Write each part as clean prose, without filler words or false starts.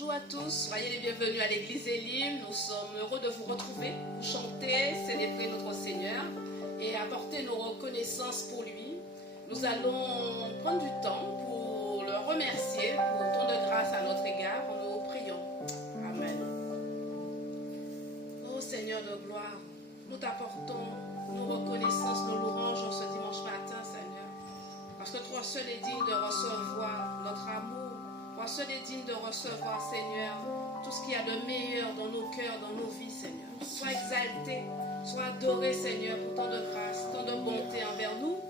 Bonjour à tous, soyez les bienvenus à l'église Elim. Nous sommes heureux de vous retrouver, pour chanter, célébrer notre Seigneur et apporter nos reconnaissances pour lui. Nous allons prendre du temps pour le remercier pour autant de grâce à notre égard. Nous prions. Amen. Ô Seigneur de gloire, nous t'apportons nos reconnaissances, nos louanges en ce dimanche matin, Seigneur. Parce que toi seul es digne de recevoir notre amour. Toi seul est digne de recevoir, Seigneur, tout ce qu'il y a de meilleur dans nos cœurs, dans nos vies, Seigneur. Sois exalté, sois adoré, Seigneur, pour tant de grâce, tant de bonté envers nous,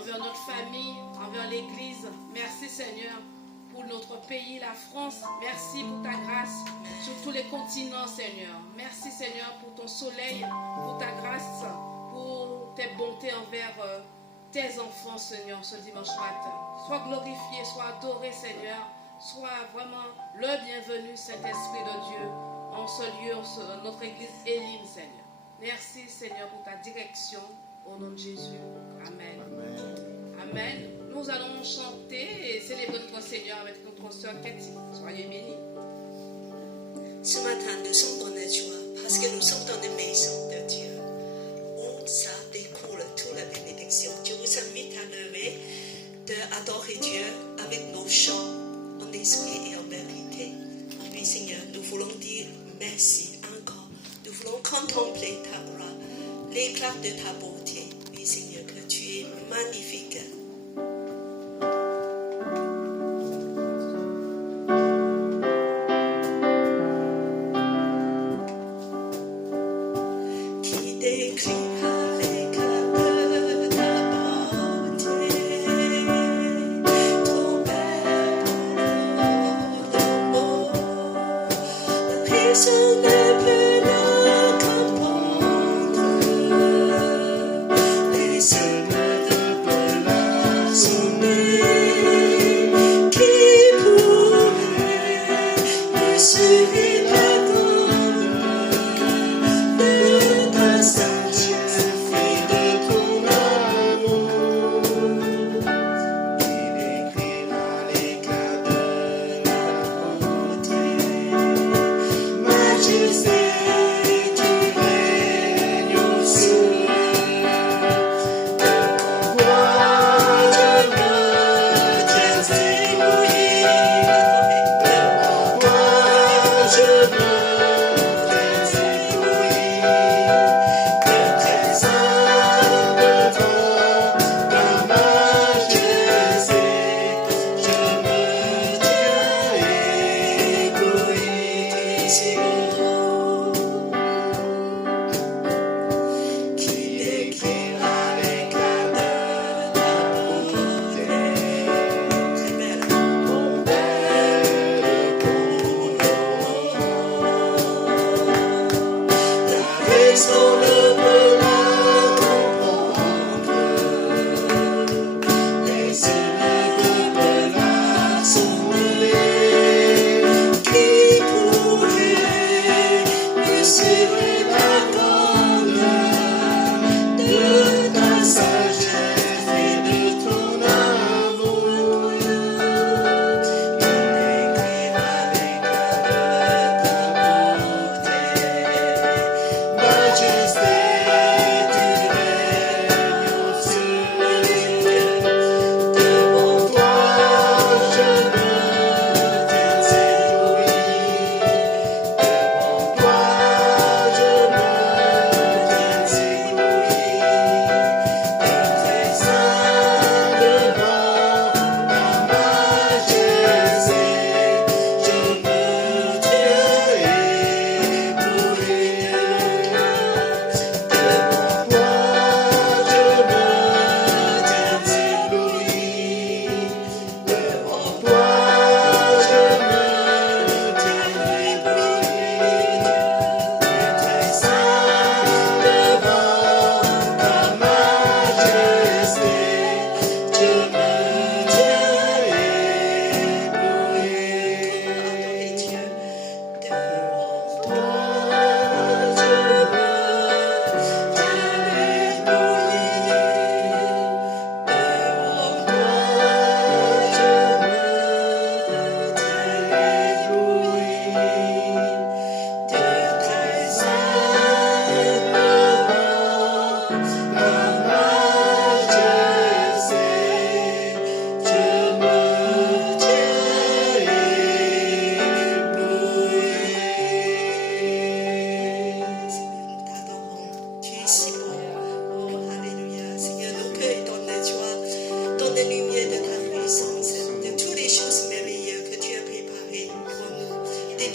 envers notre famille, envers l'Église. Merci, Seigneur, pour notre pays, la France. Merci pour ta grâce sur tous les continents, Seigneur. Merci, Seigneur, pour ton soleil, pour ta grâce, pour tes bontés envers tes enfants, Seigneur, ce dimanche matin. Sois glorifié, sois adoré, Seigneur. Sois vraiment le bienvenu, Saint-Esprit de Dieu, en ce lieu, en notre église Elim, Seigneur. Merci, Seigneur, pour ta direction. Au nom de Jésus. Amen. Amen. Amen. Nous allons chanter et célébrer notre Seigneur avec notre sœur Cathy. Soyez bénis. Ce matin, nous sommes dans la joie parce que nous sommes dans la maison de Dieu où ça découle toute la bénédiction. Je vous invite à lever, d'adorer Dieu avec nos chants en esprit et en vérité. Oui, Seigneur, nous voulons dire merci encore. Nous voulons contempler ta gloire, l'éclat de ta beauté. Oui, Seigneur, que tu es magnifique. Qui décrira l'éclat de ta beauté, trop belle pour le mot. Personne ne peut le comprendre. Les œuvres de Bala sommet. Qui pourrait mesurer la grandeur de ta sagesse et de ton amour? Il écrira l'éclat de la beauté. Majesté, tu règnes aux cieux. De ton roi, je me tiens ébloui. De ton roi, je me tiens ébloui. De tes âmes devant ta majesté, je me tiens ébloui, Seigneur. Qui décrira l'éclat de ta beauté, très belle, trop belle pour le monde.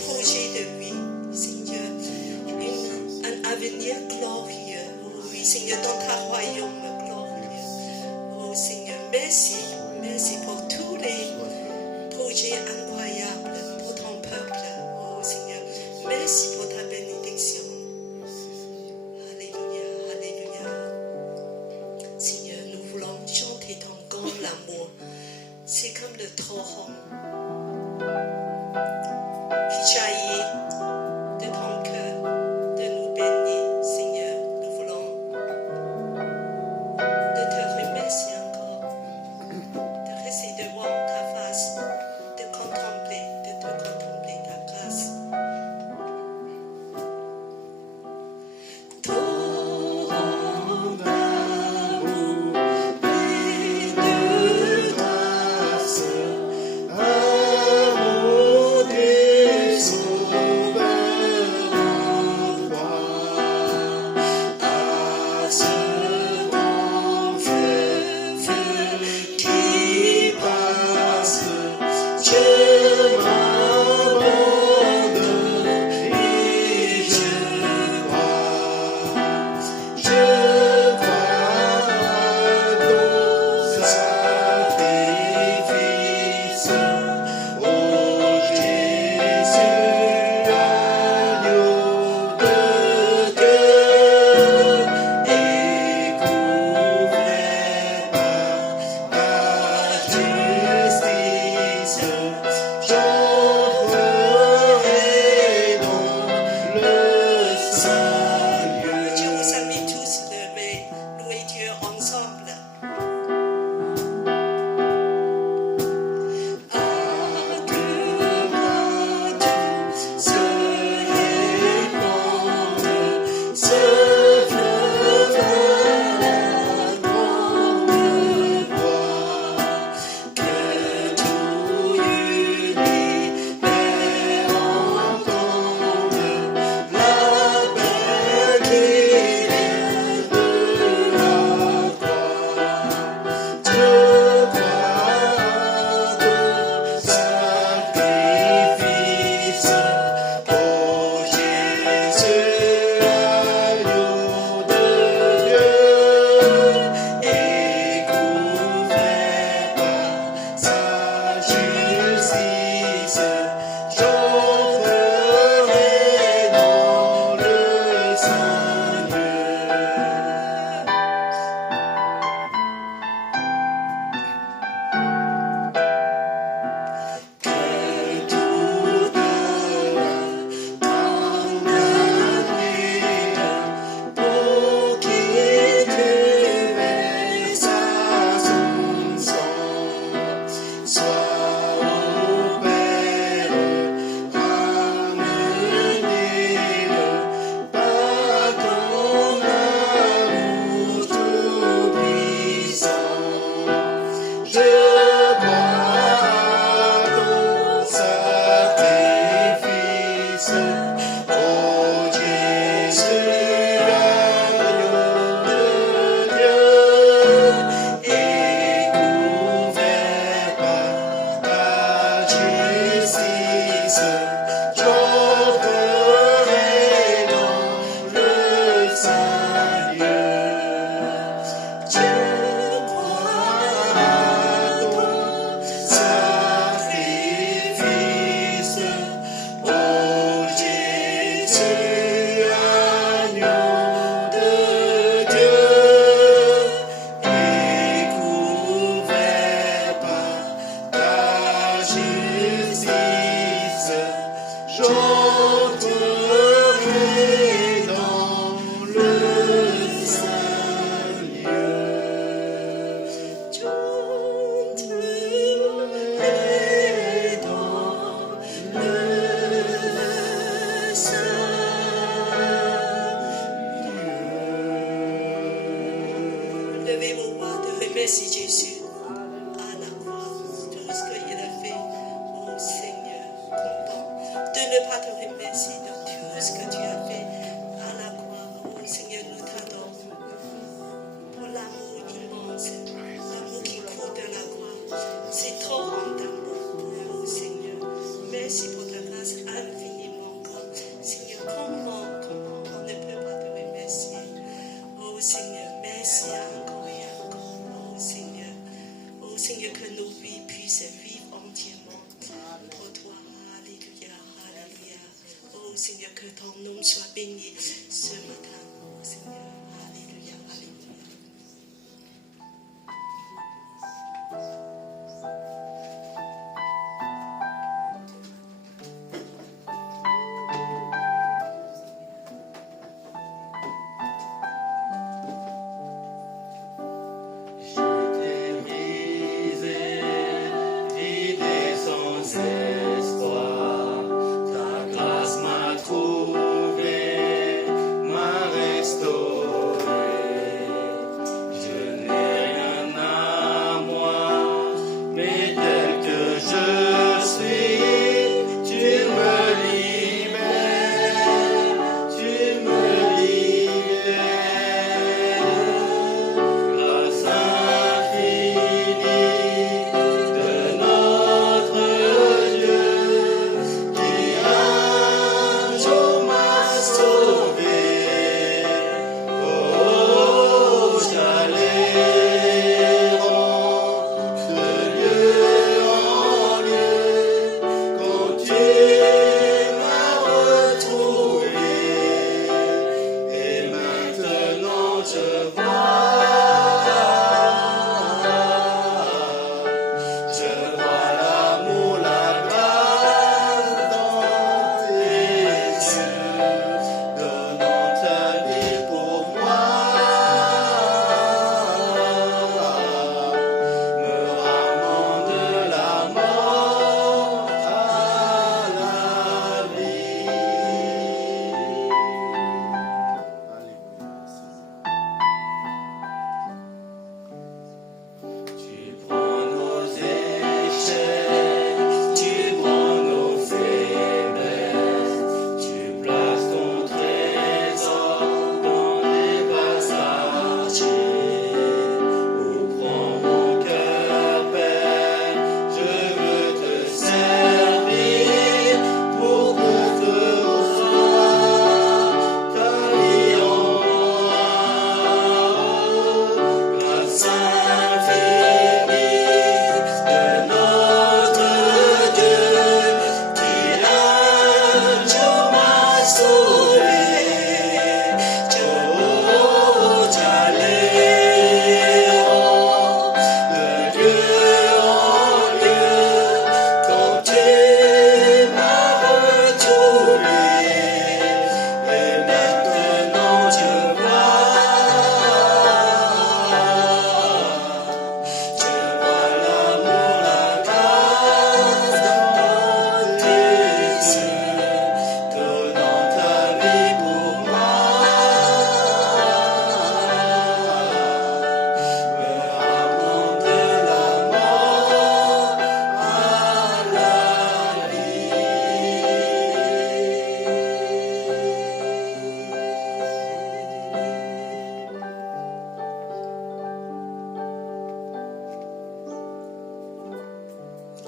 projet de vie, Seigneur, un avenir glorieux. Oui, Seigneur, dans ta royaume glorieux. Oh Seigneur, merci, merci pour tous les projets incroyables pour ton peuple. Oh Seigneur, merci pour ta bénédiction. Alléluia, Alléluia. Seigneur, nous voulons chanter ton grand amour. C'est comme le torrent qui jaillit de ton cœur, de nous bénir, Seigneur. Nous voulons de te remercier encore, de rester devant ta face, de te contempler ta grâce. Ton amour est de grâce, amour du Sauveur en toi, à ce bon feu qui passe, je m'abandonne et je crois au sacrifice, ô Jésus, agneau de Dieu, et couvert par ta justice, j'entrerai dans le salut. Dieu vous invite tous lever, louer Dieu ensemble. Ah, que ma douce répande, ce fleuve à la grande voix, que tout l'univers entende l'appel qui vient de la croix. Je crois au sacrifice, ô Jésus, agneau de Dieu, et couvert par sa justice, j'entrerai dans le saint lieu. Que toute condamnée pour qui tu versas son sang soit au Père ramenée par ton amour tout-puissant. Je crois ton sacrifice, ô Jésus, agneau de Dieu, et couvert par ta justice, j'entrerai dans le saint lieu. Je crois à ton sacrifice, ô Jésus, agneau de Dieu, et couvert par ta justice, j'entrerai dans le saint lieu. J'entrerai dans le saint lieu. Levez vos mains de remercier Jésus à la croix, tout ce qu'il a fait. Oh Seigneur, content de ne pas te remercier de tout ce que tu as fait à la croix. Oh Seigneur, nous t'adorons pour l'amour immense, l'amour qui coule de la croix. C'est trop grand d'amour. Oh Seigneur, merci pour ta grâce infinie. comment on ne peut pas te remercier. Oh Seigneur, merci encore et encore. Oh Seigneur, que nos vies puissent vivre entièrement pour toi. Alléluia, alléluia. Oh Seigneur, que ton nom soit béni ce matin. Oh Seigneur, alléluia, alléluia.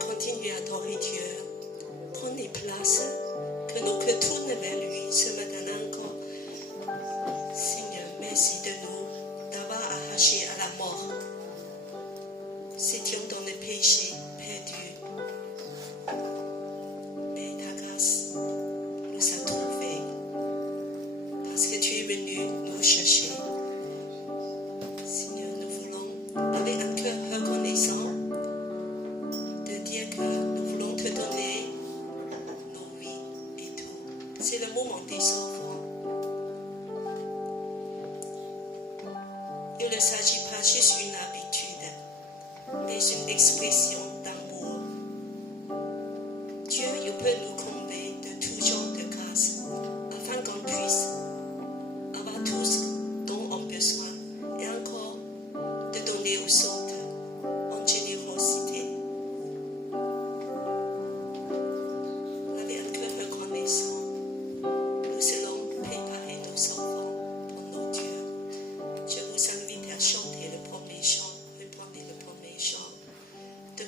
Continuez à adorer Dieu. Prenez place. Que nous que tourne vers lui ce matin encore. Seigneur, merci de nous d'avoir arraché à la mort. Nous étions dans le péché perdu. Mais ta grâce nous a trouvés. Parce que tu es venu nous chercher. Seigneur, nous voulons, avec un cœur reconnaissant, de dire que nous voulons te donner nos vies et tout. C'est le moment des enfants. Il ne s'agit pas juste d'une habitude, mais une expression d'amour. Dieu, il peut nous combler de tout genre de grâce, afin qu'on puisse avoir tout ce dont on a besoin, et encore de donner aux autres en générosité. Avec un cœur reconnaissant, nous allons préparer nos enfants pour nos dieux. Je vous invite à chanter le premier chant, reprenez le premier chant, de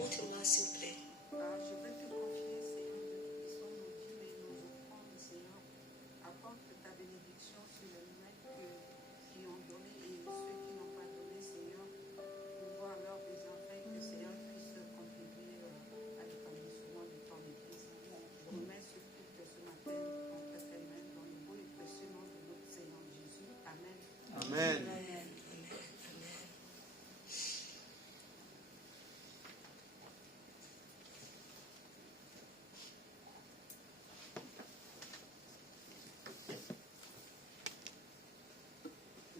Comptez-moi, s'il vous plaît. Je veux te confier, Seigneur, qui sont nos dieux et nos offrandes, Seigneur. Apporte ta bénédiction sur les maîtres qui ont donné et ceux qui n'ont pas donné, Seigneur. Pouvoir leur enfants que, Seigneur, puisse contribuer à l'établissement de ton Église. Je remets sur toutes ce matin entre tes mains dans le beau et précieux nom de notre Seigneur Jésus. Amen. Amen.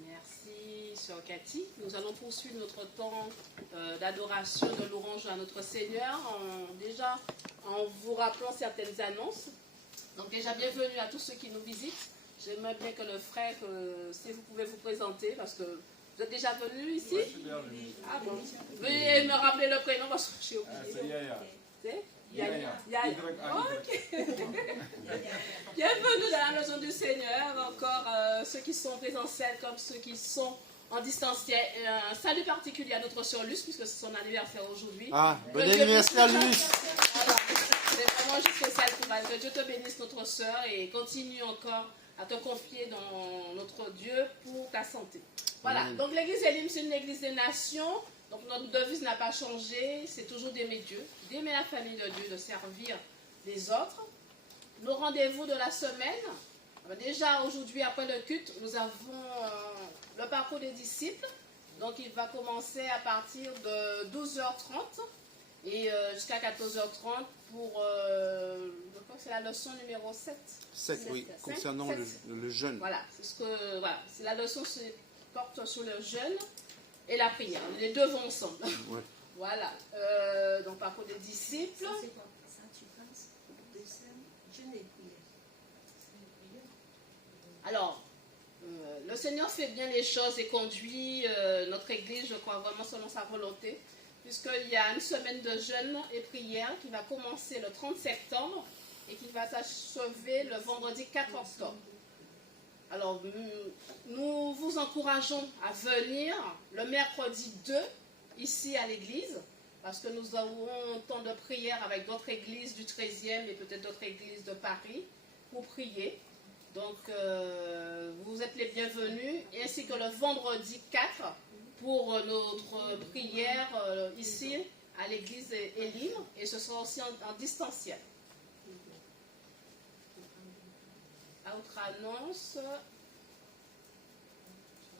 Merci, Sœur Cathy. Nous allons poursuivre notre temps d'adoration, de louange à notre Seigneur, en vous rappelant certaines annonces. Donc déjà, bienvenue à tous ceux qui nous visitent. J'aimerais bien que le frère, si vous pouvez vous présenter, parce que vous êtes déjà venu ici. Oui, ah bon. Veuillez me rappeler le prénom parce que j'ai oublié. c'est Yaya. C'est Yaya. Ok. Bienvenue dans la maison du Seigneur. Encore ceux qui sont présentiels comme ceux qui sont en distanciel. Un salut particulier à notre sœur Luce, puisque c'est son anniversaire aujourd'hui. Ah, bon anniversaire, Luce. Voilà. C'est vraiment juste spécial pour elle. Que Dieu te bénisse, notre sœur, et continue encore à te confier dans notre Dieu pour ta santé. Voilà. Amen. Donc l'église Elim, c'est une église des nations. Donc notre devise n'a pas changé. C'est toujours d'aimer Dieu, d'aimer la famille de Dieu, de servir les autres. Nos rendez-vous de la semaine. Déjà aujourd'hui, après le culte, nous avons le parcours des disciples. Donc il va commencer à partir de 12h30 et jusqu'à 14h30 pour, je crois que c'est la leçon numéro 7. 7, oui, concernant le jeûne. Voilà, c'est la leçon qui porte sur le jeûne et la prière. Les deux vont ensemble. Ouais. Voilà, donc parcours des disciples. Ça, c'est quoi? Ça, tu penses? Deuxième, jeûne et prière. Alors, le Seigneur fait bien les choses et conduit notre église, je crois vraiment selon sa volonté, puisqu'il y a une semaine de jeûne et prière qui va commencer le 30 septembre et qui va s'achever le vendredi 4 octobre. Alors, nous vous encourageons à venir le mercredi 2 ici à l'église, parce que nous aurons un temps de prière avec d'autres églises du 13e et peut-être d'autres églises de Paris pour prier. Donc, vous êtes les bienvenus, ainsi que le vendredi 4 pour notre prière ici à l'église Elim, et ce sera aussi en distanciel. Autre annonce.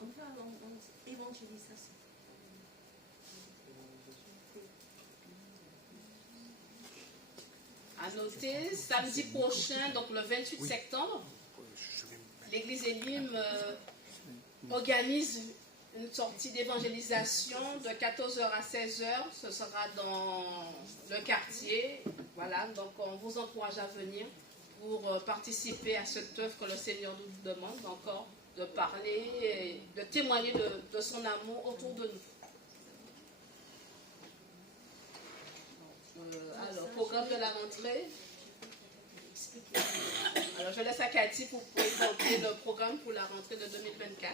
On va à l'évangélisation. À noter, samedi prochain, donc le 28 septembre, l'église Elim organise une sortie d'évangélisation de 14h à 16h. Ce sera dans le quartier. Voilà, donc on vous encourage à venir pour participer à cette œuvre que le Seigneur nous demande encore de parler et de témoigner de son amour autour de nous. Alors, programme de la rentrée. Alors, je laisse à Cathy pour présenter le programme pour la rentrée de 2024.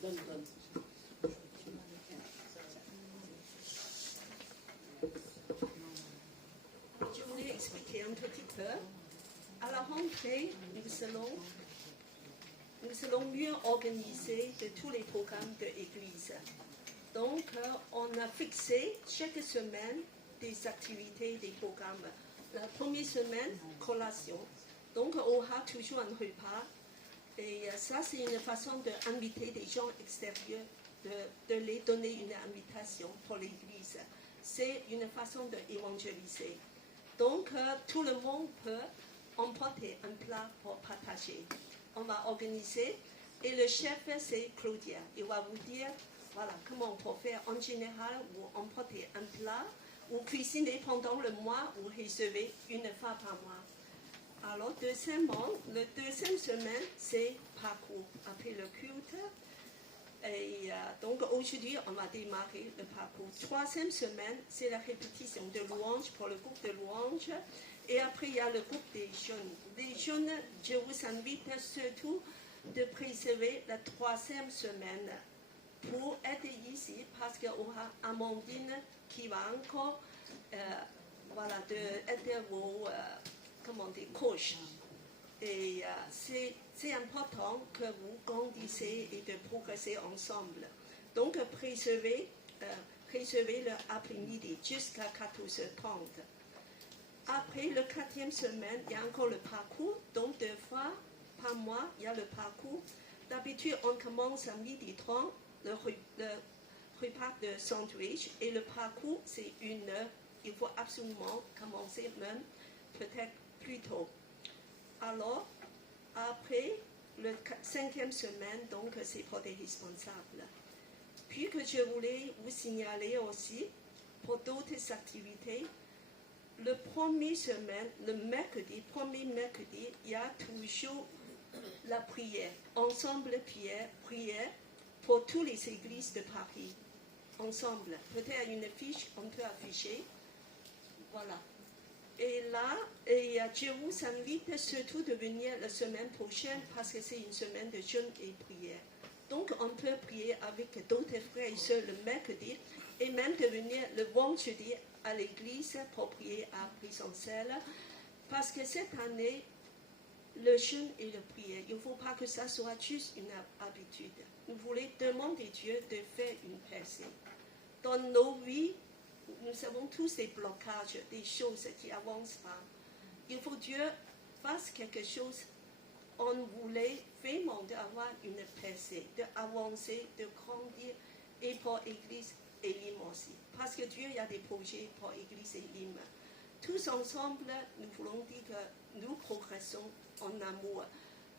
Donne. Je voulais expliquer un petit peu. À la rentrée, nous allons mieux organiser de tous les programmes de l'Église. Donc, on a fixé chaque semaine des activités, des programmes. La première semaine, collation. Donc, on aura toujours un repas. Et ça, c'est une façon d'inviter des gens extérieurs, de les donner une invitation pour l'Église. C'est une façon d'évangéliser. Donc, tout le monde peut emporter un plat pour partager. On va organiser. Et le chef, c'est Claudia. Il va vous dire, voilà, comment on peut faire. En général, vous emportez un plat, vous cuisinez pendant le mois, vous recevez une fois par mois. Alors, deuxièmement, la deuxième semaine, c'est parcours. Après le culte, Et donc aujourd'hui, on va démarrer le parcours. 3e semaine, c'est la répétition de louanges pour le groupe de louanges. Et après, il y a le groupe des jeunes. Les jeunes, je vous invite surtout de préserver la 3e semaine pour être ici, parce qu'il y aura Amandine qui va encore être vos coach. Et c'est important que vous grandissez et de progresser ensemble. Donc, préservez le après-midi jusqu'à 14h30. Après le 4e semaine, il y a encore le parcours. Donc, 2 fois par mois, il y a le parcours. D'habitude, on commence à 12h30, le repas de sandwich. Et le parcours, c'est 1 heure. Il faut absolument commencer même peut-être plus tôt. Alors, après le 5e semaine, donc c'est pour des responsables. Puis que je voulais vous signaler aussi, pour d'autres activités, le 1er semaine, le premier mercredi, il y a toujours la prière, ensemble prière pour toutes les églises de Paris, ensemble. Peut-être une fiche, on peut afficher. Voilà. Et là, je vous invite surtout de venir la semaine prochaine parce que c'est une semaine de jeûne et prière. Donc, on peut prier avec d'autres frères et sœurs le mercredi et même de venir le vendredi à l'église pour prier à présentiel. Parce que cette année, le jeûne et la prière, il ne faut pas que ça soit juste une habitude. Nous voulons demander à Dieu de faire une percée. Dans nos vies, nous avons tous des blocages, des choses qui n'avancent pas. Il faut que Dieu fasse quelque chose. On voulait vraiment avoir une percée, d'avancer, de grandir, et pour l'Église Elim aussi. Parce que Dieu, il y a des projets pour l'Église Elim. Tous ensemble, nous voulons dire que nous progressons en amour.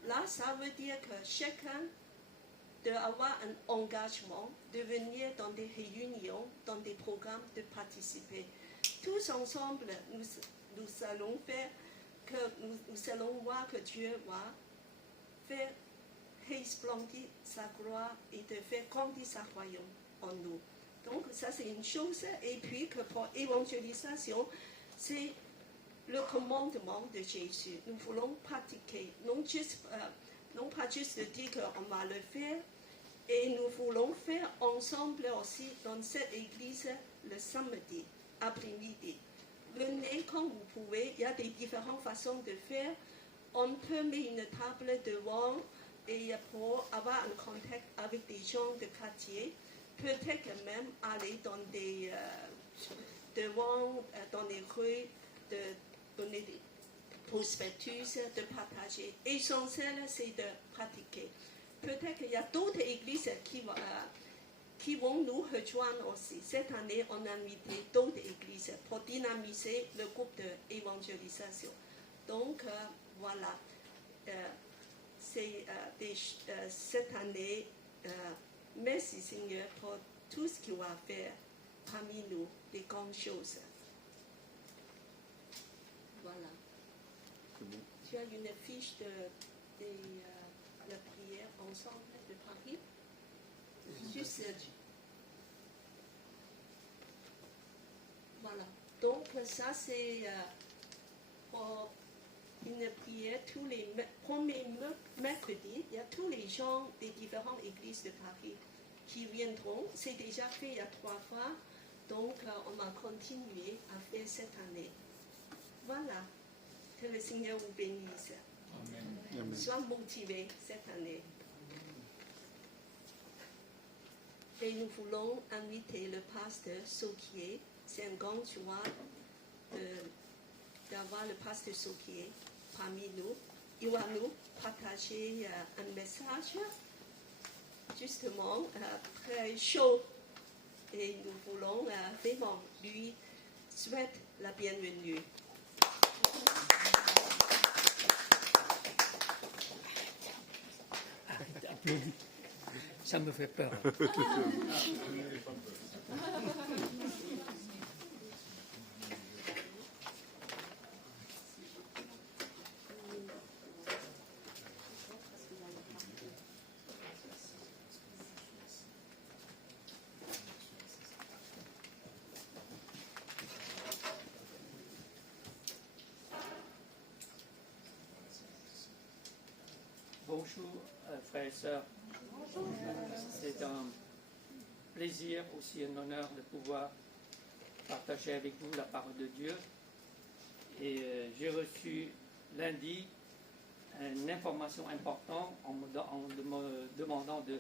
Là, ça veut dire que chacun d'avoir un engagement, de venir dans des réunions, dans des programmes, de participer. Tous ensemble, nous allons faire que nous allons voir que Dieu va faire resplendir sa gloire et de faire grandir sa royaume en nous. Donc ça c'est une chose. Et puis que pour l'évangélisation, c'est le commandement de Jésus. Nous voulons pratiquer, non pas juste dire qu'on va le faire. Et nous voulons faire ensemble aussi dans cette église le samedi après-midi. Venez quand vous pouvez, il y a des différentes façons de faire. On peut mettre une table devant et pour avoir un contact avec des gens de quartier. Peut-être même aller dans des dans les rues, de donner des prospectus, de partager. L'essentiel, c'est de pratiquer. Peut-être qu'il y a d'autres églises qui vont nous rejoindre aussi. Cette année, on a invité d'autres églises pour dynamiser le groupe d'évangélisation. Donc, voilà. Cette année, merci Seigneur pour tout ce qu'il va faire parmi nous, des grandes choses. Voilà. Tu as une fiche de la prière ensemble de Paris. Juste voilà. Donc ça c'est pour une prière tous les premiers mercredis. Il y a tous les gens des différentes églises de Paris qui viendront. C'est déjà fait il y a 3 fois. Donc on va continuer à faire cette année. Voilà. Que le Seigneur vous bénisse. Amen. Sois motivé cette année. Et nous voulons inviter le pasteur Sokier. C'est un grand joie d'avoir le pasteur Sokier parmi nous. Il va nous partager un message justement très chaud. Et nous voulons vraiment lui souhaiter la bienvenue. Applaudis. Ça me fait peur. Bonjour, frères et sœurs. C'est un plaisir, aussi un honneur de pouvoir partager avec vous la parole de Dieu. Et j'ai reçu lundi une information importante en me demandant de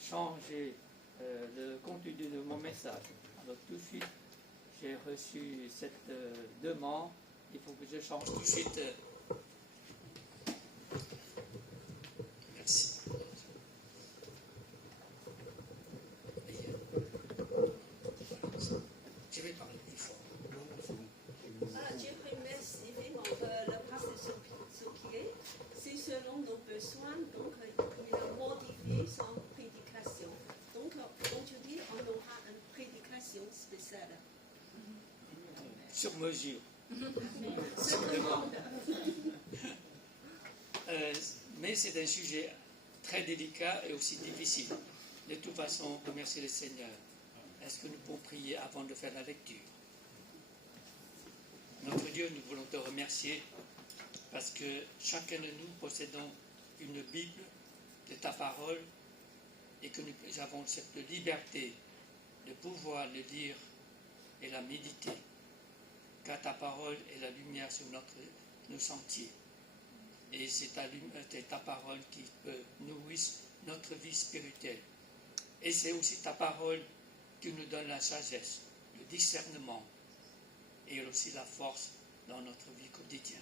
changer le contenu de mon message. Alors tout de suite, j'ai reçu cette demande. Il faut que je change tout de suite. Merci. Je vais parler plus fort. Dieu remercie vraiment le pasteur Sokier. C'est selon nos besoins, donc il a modifié son prédication. Donc aujourd'hui, on aura une prédication spéciale. Sur mesure. Sur demande. Mais c'est un sujet très délicat et aussi difficile. De toute façon, remercier le Seigneur. Est-ce que nous pouvons prier avant de faire la lecture? Notre Dieu, nous voulons te remercier parce que chacun de nous possédons une Bible de ta parole et que nous avons cette liberté de pouvoir le lire et la méditer, car ta parole est la lumière sur nos sentiers. Et c'est ta parole qui peut nourrir notre vie spirituelle. Et c'est aussi ta parole qui nous donne la sagesse, le discernement et aussi la force dans notre vie quotidienne.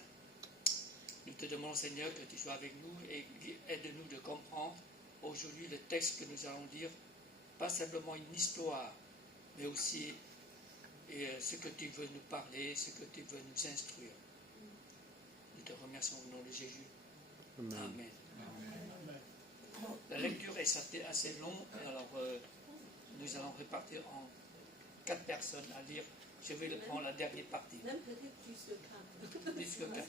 Nous te demandons, Seigneur, que tu sois avec nous et aide-nous de comprendre aujourd'hui le texte que nous allons lire, pas simplement une histoire, mais aussi ce que tu veux nous parler, ce que tu veux nous instruire. Nous te remercions au nom de Jésus. Amen. La lecture est assez longue, alors nous allons répartir en 4 personnes à lire. Je vais le prendre la dernière partie. Même peut-être plus de 4. Plus que 4.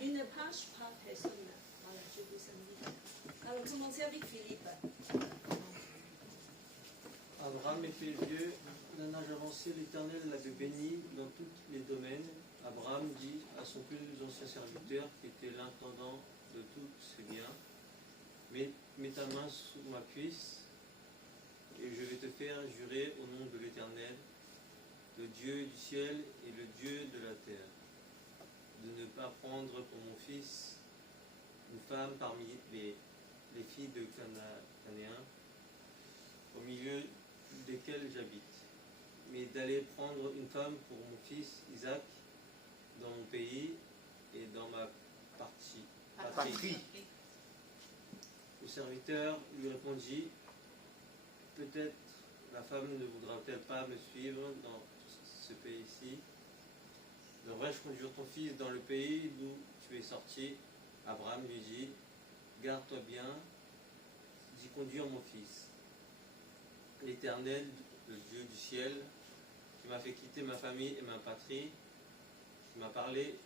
Une page par personne. Voilà, je vous invite. Alors, commencez avec Philippe. Abraham était vieux, d'un âge avancé, l'Éternel l'avait béni dans tous les domaines. Abraham dit à son plus ancien serviteur, qui était l'intendant de tous ses biens, mets ta main sous ma cuisse, et je vais te faire jurer au nom de l'Éternel, le Dieu du ciel et le Dieu de la terre, de ne pas prendre pour mon fils une femme parmi les filles de Cananéens, au milieu desquels j'habite, mais d'aller prendre une femme pour mon fils Isaac dans mon pays et dans ma patrie. Le serviteur lui répondit, peut-être la femme ne voudra-t-elle pas me suivre dans ce pays-ci? Devrais-je conduire ton fils dans le pays d'où tu es sorti? Abraham lui dit, garde-toi bien d'y conduire mon fils. L'Éternel, le Dieu du ciel, qui m'a fait quitter ma famille et ma patrie, qui m'a parlé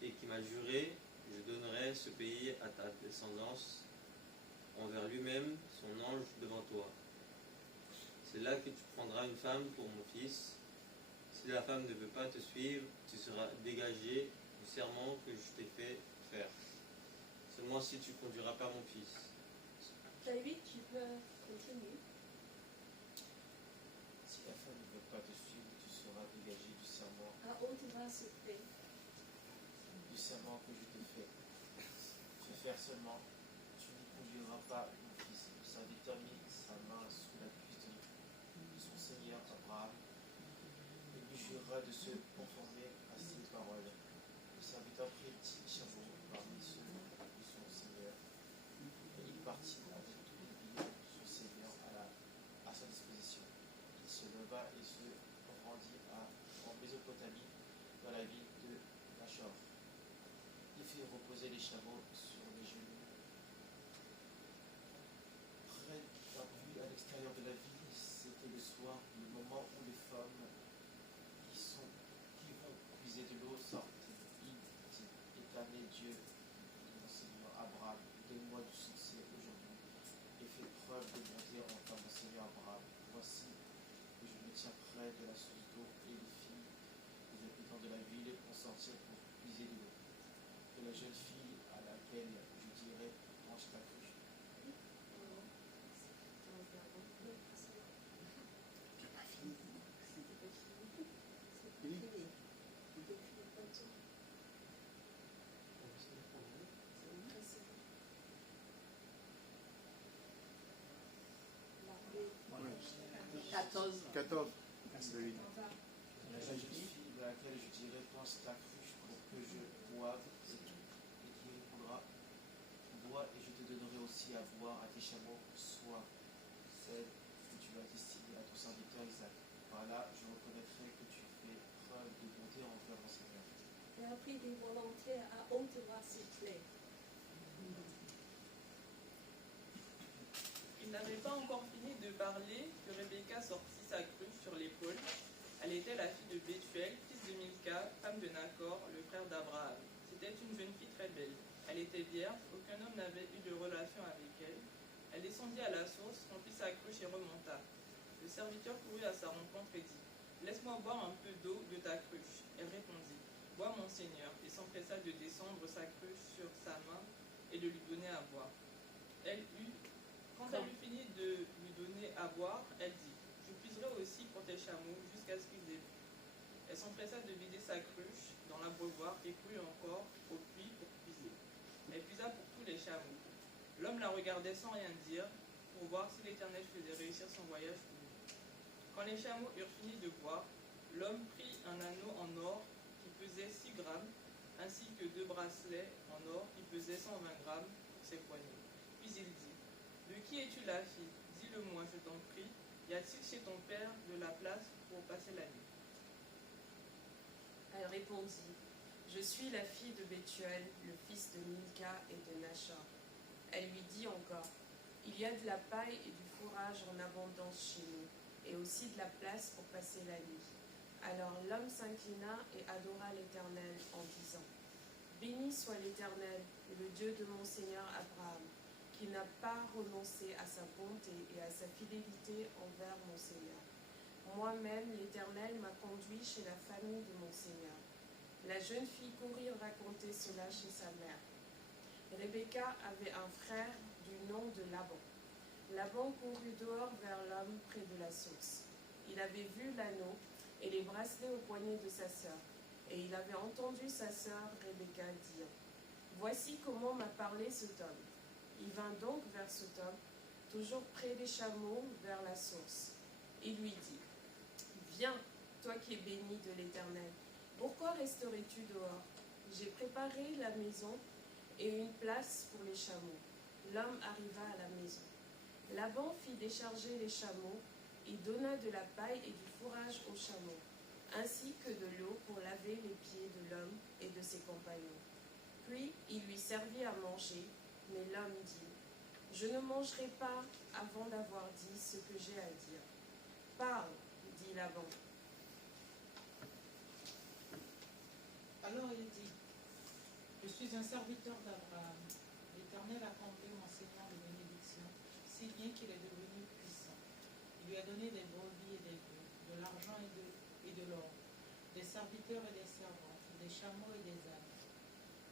et qui m'a juré, je donnerai ce pays à ta descendance, envers lui-même son ange devant toi. C'est là que tu prendras une femme pour mon fils. Si la femme ne veut pas te suivre, tu seras dégagé du serment que je t'ai fait faire. Seulement si tu ne conduiras pas mon fils. David, tu peux continuer. Si la femme ne veut pas te suivre, tu seras dégagé du serment. À haute voix, s'il te plaît. Du serment que je te fais. Fais faire seulement. Tu ne conduiras pas mon fils. Le serviteur mit sa main sous la cuisse de son seigneur Abraham et lui jura de se conformer à ses paroles. Le serviteur prit un petit chameau parmi ceux de son seigneur et il partit avec tous les biens de son seigneur à sa disposition. Il se leva et se rendit en Mésopotamie, dans la ville de Nachor. Il fit reposer les chameaux sur les genoux. Près d'un puits à l'extérieur de la ville, c'était le soir, le moment où les femmes qui vont puiser de l'eau sortent. Il dit, Éternel Dieu, mon Seigneur Abraham, donne-moi du succès aujourd'hui et fais preuve de bonté envers mon Seigneur Abraham. Voici que je me tiens près de la source d'eau et les filles des habitants de la ville vont sortir pour puiser de l'eau. Et la jeune fille à laquelle je mange ta cruche. Oui. 14. 14. de lui. La jeune fille à laquelle je dirai pense ta cruche pour que je boive, c'est tout. Et qui répondra, bois et je te donnerai aussi à boire à tes chameaux, soit celle que tu as destinée à ton serviteur Isaac. Par là, je reconnaîtrai que tu fais preuve de bonté envers mon Seigneur. Et après des volontaires à ôter ses plaies. Il n'avait pas encore fini de parler que Rebecca sortit sa cruche sur l'épaule. Elle était la fille de Bethuel, fils de Milca, femme de Nacor, le frère d'Abraham. C'était une jeune fille très belle. Elle était vierge, aucun homme n'avait eu de relation avec elle. Elle descendit à la source, remplit sa cruche et remonta. Le serviteur courut à sa rencontre et dit « Laisse-moi boire un peu d'eau de ta cruche. » Elle répondit « Bois, mon Seigneur », et s'empressa de descendre sa cruche sur sa main et de lui donner à boire. Quand elle eut fini de lui donner à boire, elle dit « Je puiserai aussi pour tes chameaux jusqu'à ce qu'ils aient bu. » Elle s'empressa de vider sa cruche dans l'abreuvoir et courut encore au puits pour puiser. Elle puisa pour tous les chameaux. L'homme la regardait sans rien dire pour voir si l'Éternel faisait réussir son voyage ou non. Quand les chameaux eurent fini de boire, l'homme prit un anneau en or qui pesait 6 grammes, ainsi que 2 bracelets en or qui pesaient 120 grammes pour ses poignets. Puis il dit « De qui es-tu la fille? Dis-le-moi, je t'en prie. Y a-t-il chez ton père de la place pour passer la nuit ?» Elle répondit, « Je suis la fille de Bethuel, le fils de Milca et de Nachor. » Elle lui dit encore, « Il y a de la paille et du fourrage en abondance chez nous, et aussi de la place pour passer la nuit. » Alors l'homme s'inclina et adora l'Éternel en disant, « Béni soit l'Éternel, le Dieu de mon Seigneur Abraham, qui n'a pas renoncé à sa bonté et à sa fidélité envers mon Seigneur. Moi-même, l'Éternel m'a conduit chez la famille de mon Seigneur. » La jeune fille courut raconter cela chez sa mère. Rebecca avait un frère du nom de Laban. Laban courut dehors vers l'homme près de la source. Il avait vu l'anneau et les bracelets au poignet de sa sœur, et il avait entendu sa sœur Rebecca dire « Voici comment m'a parlé cet homme. » Il vint donc vers cet homme, toujours près des chameaux, vers la source. Il lui dit « Viens, toi qui es béni de l'Éternel. Pourquoi resterais-tu dehors? J'ai préparé la maison et une place pour les chameaux. » L'homme arriva à la maison. Laban fit décharger les chameaux. Il donna de la paille et du fourrage aux chameaux, ainsi que de l'eau pour laver les pieds de l'homme et de ses compagnons. Puis il lui servit à manger. Mais l'homme dit, « Je ne mangerai pas avant d'avoir dit ce que j'ai à dire. » « Parle, dit Laban. Alors il dit, « Je suis un serviteur d'Abraham. L'Éternel a comblé mon Seigneur de bénédiction, si bien qu'il est devenu puissant. Il lui a donné des brebis et des bœufs, de l'argent et de l'or, des serviteurs et des servantes, des chameaux et des ânes.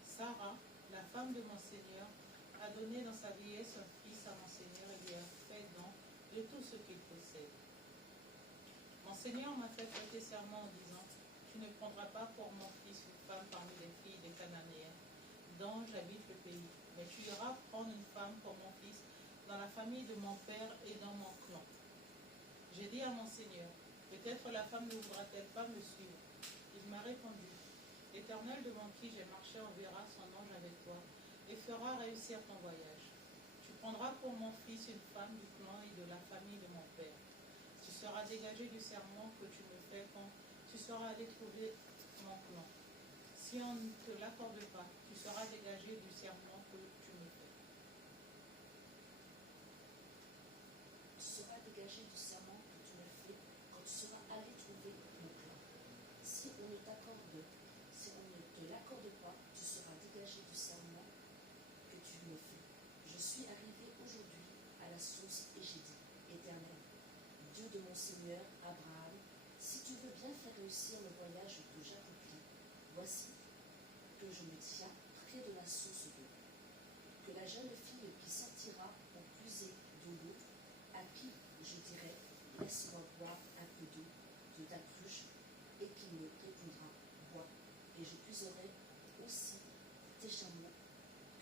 Sarah, la femme de mon Seigneur, a donné dans sa vieillesse un fils à mon Seigneur et lui a fait don de tout ce qu'il possède. Mon Seigneur m'a fait prêter serment en disant, tu ne prendras pas pour mon fils une femme parmi les filles des Cananéens, dont j'habite le pays, mais tu iras prendre une femme pour mon fils dans la famille de mon père et dans mon clan. J'ai dit à mon Seigneur, peut-être la femme ne voudra-t-elle pas me suivre. Il m'a répondu, l'Éternel devant qui j'ai marché enverra son ange avec toi et fera réussir ton voyage. Tu prendras pour mon fils une femme du clan et de la famille de mon père. Tu seras dégagé du serment que tu me fais quand tu seras allé trouver mon clan. Si on ne te l'accorde pas, tu seras dégagé du serment que tu me fais. Tu seras dégagé du serment que tu me fais quand tu seras allé trouver mon clan. Si on ne te l'accorde pas, tu seras dégagé du serment que tu me fais. Je suis arrivé aujourd'hui à la source et j'ai dit, Éternel, Dieu de mon Seigneur Abraham, si tu veux bien faire réussir le voyage que j'accomplis, voici que je me tiens près de la source d'eau. que la jeune fille qui sortira pour puiser de l'eau, à qui je dirai, laisse-moi boire un peu d'eau de ta cruche, et qui me répondra, bois, et je puiserai aussi tes chameaux,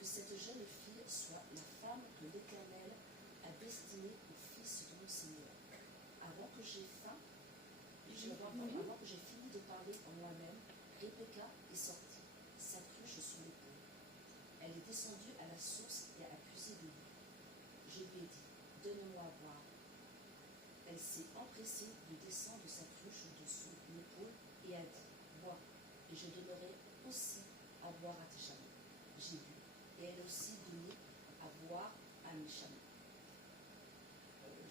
que cette jeune fille soit la femme que l'Éternel a destinée au fils de mon Seigneur. Avant que j'ai fini de parler en moi-même, Rebecca est sortie, sa cruche sous l'épaule. Elle est descendue à la source et a puisé de l'eau. Je lui ai dit, donne-moi à boire. Elle s'est empressée de descendre sa cruche de sous l'épaule et a dit, bois, et je donnerai aussi à boire à tes chameaux. J'ai bu, et elle a aussi donné à boire à mes chameaux.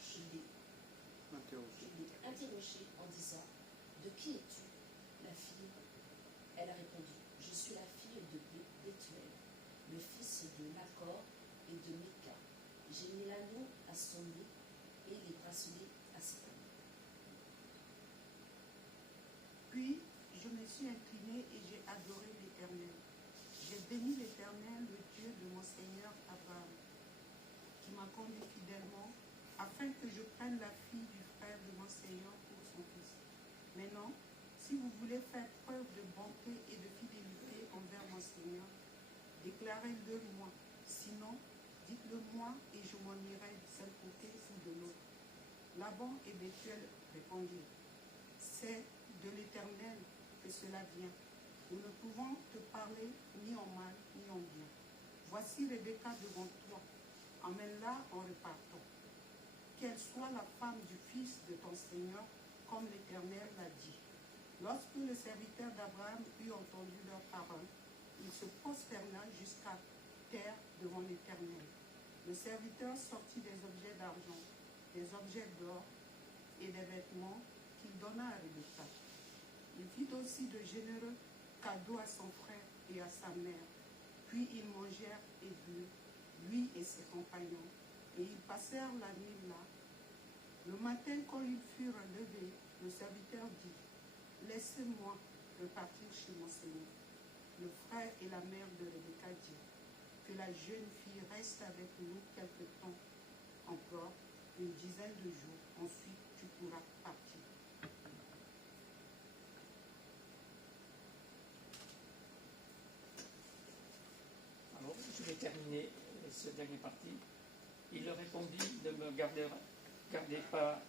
Je l'ai interrogée en disant, de qui es-tu, la fille? Elle a répondu, je suis la fille de Bethuel, le fils de Nacor et de Mika. J'ai mis l'anneau à son nez et les bracelets à ses mains. Puis je me suis inclinée et j'ai adoré l'Éternel. J'ai béni l'Éternel, le Dieu de mon Seigneur Abraham, qui m'a conduit fidèlement, afin que je prenne la fille du frère de mon Seigneur pour son fils. Maintenant, si vous voulez faire preuve de bonté et de fidélité envers mon Seigneur, déclarez-le moi. Sinon, dites-le moi et je m'en irai de ce côté ou de l'autre. Laban et Bethuel répondirent, c'est de l'Éternel que cela vient. Nous ne pouvons te parler ni en mal ni en bien. Voici Rebecca devant toi. Emmène-la en repartant. Qu'elle soit la femme du fils de ton Seigneur, comme l'Éternel l'a dit. Lorsque le serviteur d'Abraham eut entendu leurs paroles, il se prosterna jusqu'à terre devant l'Éternel. Le serviteur sortit des objets d'argent, des objets d'or et des vêtements qu'il donna à Rebecca. Il fit aussi de généreux cadeaux à son frère et à sa mère. Puis ils mangèrent et burent, lui et ses compagnons, et ils passèrent la nuit là. Le matin, quand ils furent levés, le serviteur dit, « Laissez-moi repartir chez mon Seigneur. » Le frère et la mère de Rebecca dirent, « Que la jeune fille reste avec nous quelque temps encore, une dizaine de jours. Ensuite, tu pourras partir. » Alors, je vais terminer cette dernière partie. Il leur répondit, ne me gardez pas,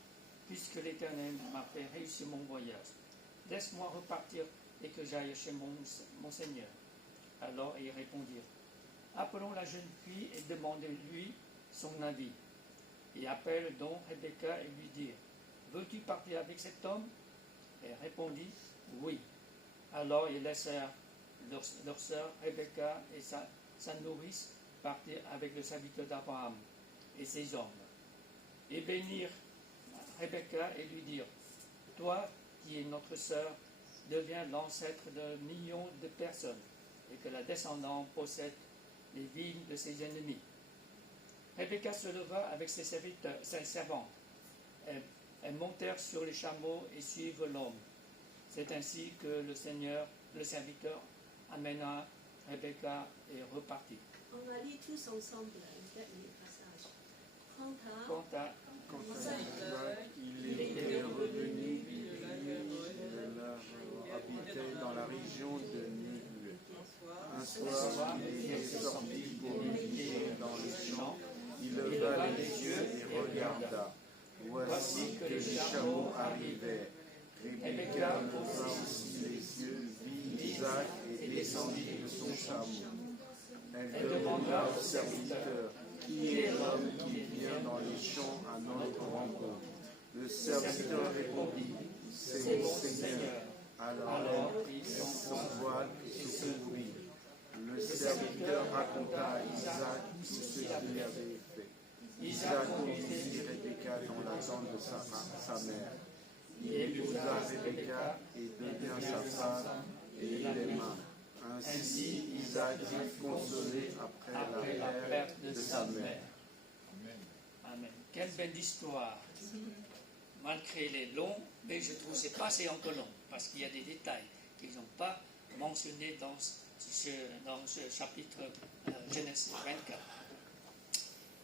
puisque l'Éternel m'a fait réussir mon voyage. Laisse-moi repartir et que j'aille chez mon Seigneur. Alors ils répondirent, appelons la jeune fille et demandez-lui son avis. Et appelle donc Rebecca et lui dirent, veux-tu partir avec cet homme? Elle répondit, oui. Alors ils laissèrent leur sœur Rebecca et sa nourrice partir avec le serviteur d'Abraham et ses hommes. Et bénirent Rebecca et lui dirent, toi qui es notre sœur, deviens l'ancêtre d'un million de personnes, et que la descendante possède les vignes de ses ennemis. Rebecca se leva avec ses servantes. Elles montèrent sur les chameaux et suivent l'homme. C'est ainsi que le serviteur, amena Rebecca et repartit. On va lire tous ensemble le dernier passage. Quant à Isaac, il était revenu habitait dans la région de Négué. Un soir, il était sorti pour méditer dans les champs. Il leva les yeux et regarda. Voici que les chameaux arrivaient. Rebecca leva aussi les yeux, vit Isaac et descendit de son chameau. Elle demanda au serviteur, qui est l'homme qui vient dans les champs à notre rencontre? Le serviteur répondit, c'est mon Seigneur. Alors elle prit son voile et se couvrit. Le serviteur raconta à Isaac ce qu'il avait fait. Isaac conduisit Rebecca dans la tente de sa mère. Il épousa Rebecca et devint sa femme et il l'aima. Ainsi, Isaac fut consolé après la perte de sa mère. Amen. Quelle belle histoire. Malgré les longs, mais je trouve que c'est pas assez encore long, parce qu'il y a des détails qu'ils n'ont pas mentionnés dans ce chapitre Genèse 24.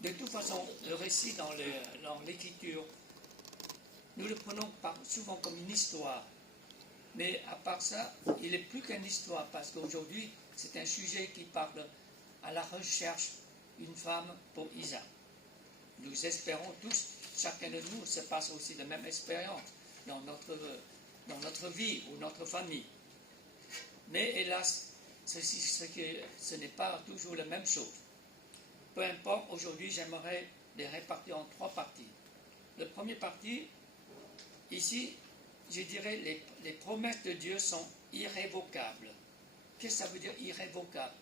De toute façon, le récit dans l'écriture, nous le prenons souvent comme une histoire. Mais à part ça, il n'est plus qu'une histoire, parce qu'aujourd'hui, c'est un sujet qui parle à la recherche d'une femme pour Isaac. Nous espérons tous, chacun de nous se passe aussi la même expérience dans notre vie ou notre famille. Mais hélas, ce n'est pas toujours la même chose. Peu importe, aujourd'hui, j'aimerais les répartir en 3 parties. La première partie, ici, je dirais les promesses de Dieu sont irrévocables. Qu'est-ce que ça veut dire irrévocable?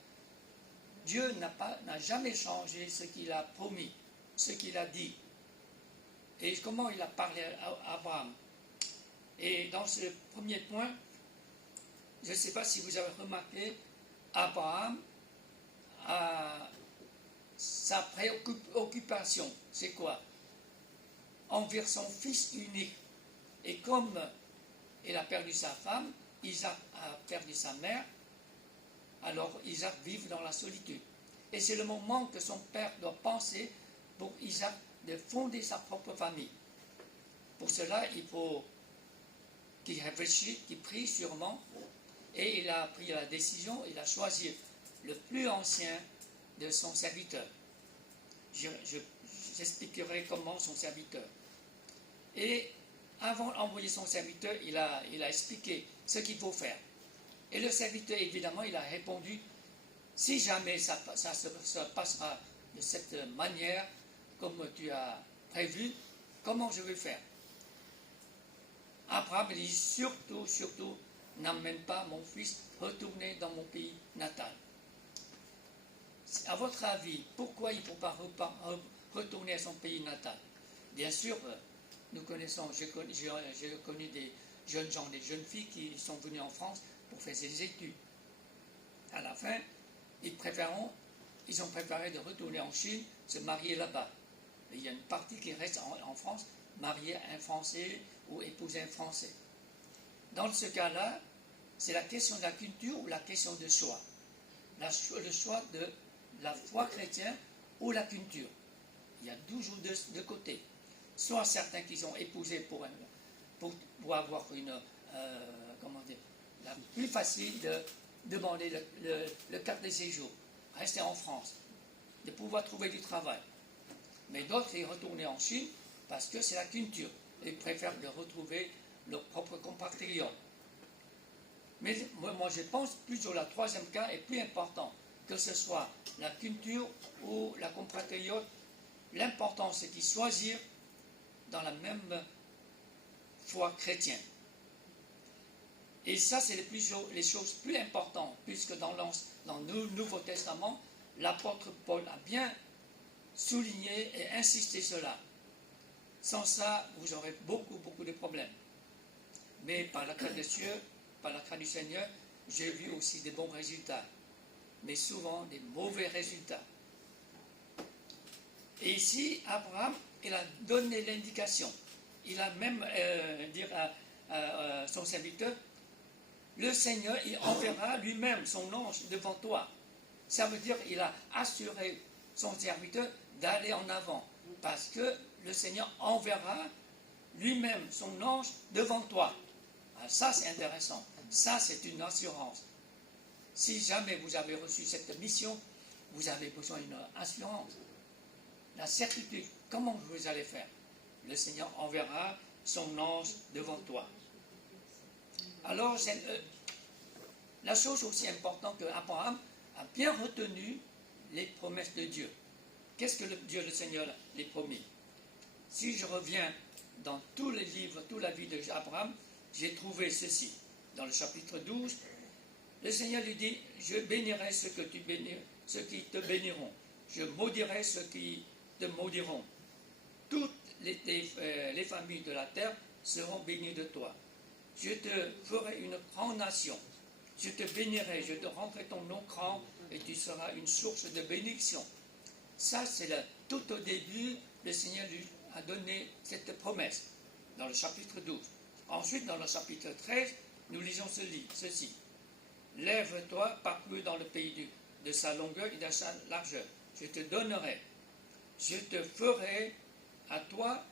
Dieu n'a jamais changé ce qu'il a promis, ce qu'il a dit. Et comment il a parlé à Abraham. Et dans ce premier point, je ne sais pas si vous avez remarqué, Abraham a sa préoccupation, c'est quoi? Envers son fils unique. Et comme il a perdu sa femme, Isaac a perdu sa mère, alors Isaac vit dans la solitude. Et c'est le moment que son père doit penser pour Isaac de fonder sa propre famille. Pour cela, il faut qu'il réfléchisse, qu'il prie sûrement, et il a pris la décision, il a choisi le plus ancien de son serviteur. J'expliquerai comment son serviteur. Et avant d'envoyer son serviteur, il a expliqué ce qu'il faut faire. Et le serviteur, évidemment, il a répondu, si jamais ça se passera de cette manière, comme tu as prévu, comment je vais faire? Abraham dit, surtout, n'emmène pas mon fils retourner dans mon pays natal. À votre avis, pourquoi il ne faut pas retourner à son pays natal? Bien sûr, nous connaissons, j'ai connu des jeunes gens, des jeunes filles qui sont venues en France pour faire des études. À la fin, ils ont préféré de retourner en Chine, se marier là-bas. Mais il y a une partie qui reste en France, marier un Français ou épouser un Français. Dans ce cas-là, c'est la question de la culture ou la question de choix. Le choix de la foi chrétienne ou la culture. Il y a toujours deux côtés. Soit certains qui ont épousé pour avoir la plus facile de demander le carte de séjour, rester en France, de pouvoir trouver du travail. Mais d'autres y retourner en Chine parce que c'est la culture. Ils préfèrent de retrouver leurs propres compatriotes. Mais moi, je pense plutôt la troisième cas est plus important, que ce soit la culture ou la compatriote. L'important, c'est qu'ils choisissent dans la même foi chrétienne. Et ça, c'est les choses plus importantes, puisque dans le Nouveau Testament, l'apôtre Paul a bien souligné et insisté cela. Sans ça, vous aurez beaucoup de problèmes. Mais par la grâce de Dieu, par la grâce du Seigneur, j'ai vu aussi des bons résultats, mais souvent des mauvais résultats. Et ici, Abraham, il a donné l'indication. Il a même dit à son serviteur, le Seigneur, il enverra lui-même son ange devant toi. Ça veut dire qu'il a assuré son serviteur d'aller en avant, parce que le Seigneur enverra lui-même son ange devant toi. Alors ça, c'est intéressant. Ça, c'est une assurance. Si jamais vous avez reçu cette mission, vous avez besoin d'une assurance. La certitude, comment vous allez faire? Le Seigneur enverra son ange devant toi. Alors, c'est la chose aussi importante que Abraham a bien retenu les promesses de Dieu. Qu'est-ce que Dieu le Seigneur les promis? Si je reviens dans tous les livres, toute la vie d'Abraham, j'ai trouvé ceci. Dans le chapitre 12, le Seigneur lui dit, je bénirai ceux qui te béniront. Je maudirai ceux qui te maudiront. Toutes les familles de la terre seront bénies de toi. Je te ferai une grande nation. Je te bénirai, je te rendrai ton nom grand et tu seras une source de bénédiction. Ça, c'est tout au début, le Seigneur lui a donné cette promesse dans le chapitre 12. Ensuite, dans le chapitre 13, nous lisons ceci. Lève-toi, parcours dans le pays de sa longueur et de sa largeur. Je te donnerai, je te ferai à toi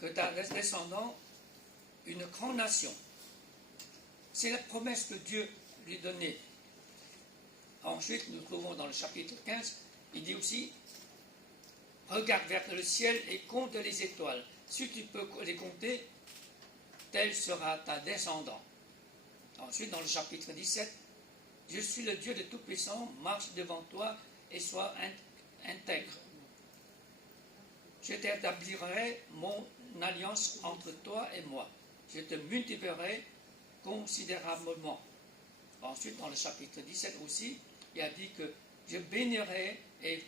que ta descendant une grande nation. C'est la promesse que Dieu lui donnait. Ensuite, nous trouvons dans le chapitre 15, il dit aussi, regarde vers le ciel et compte les étoiles. Si tu peux les compter, tel sera ta descendant. Ensuite, dans le chapitre 17, je suis le Dieu de Tout-Puissant, marche devant toi et sois intègre. Je t'établirai mon alliance entre toi et moi. Je te multiplierai considérablement. Ensuite, dans le chapitre 17 aussi, il a dit que je bénirai et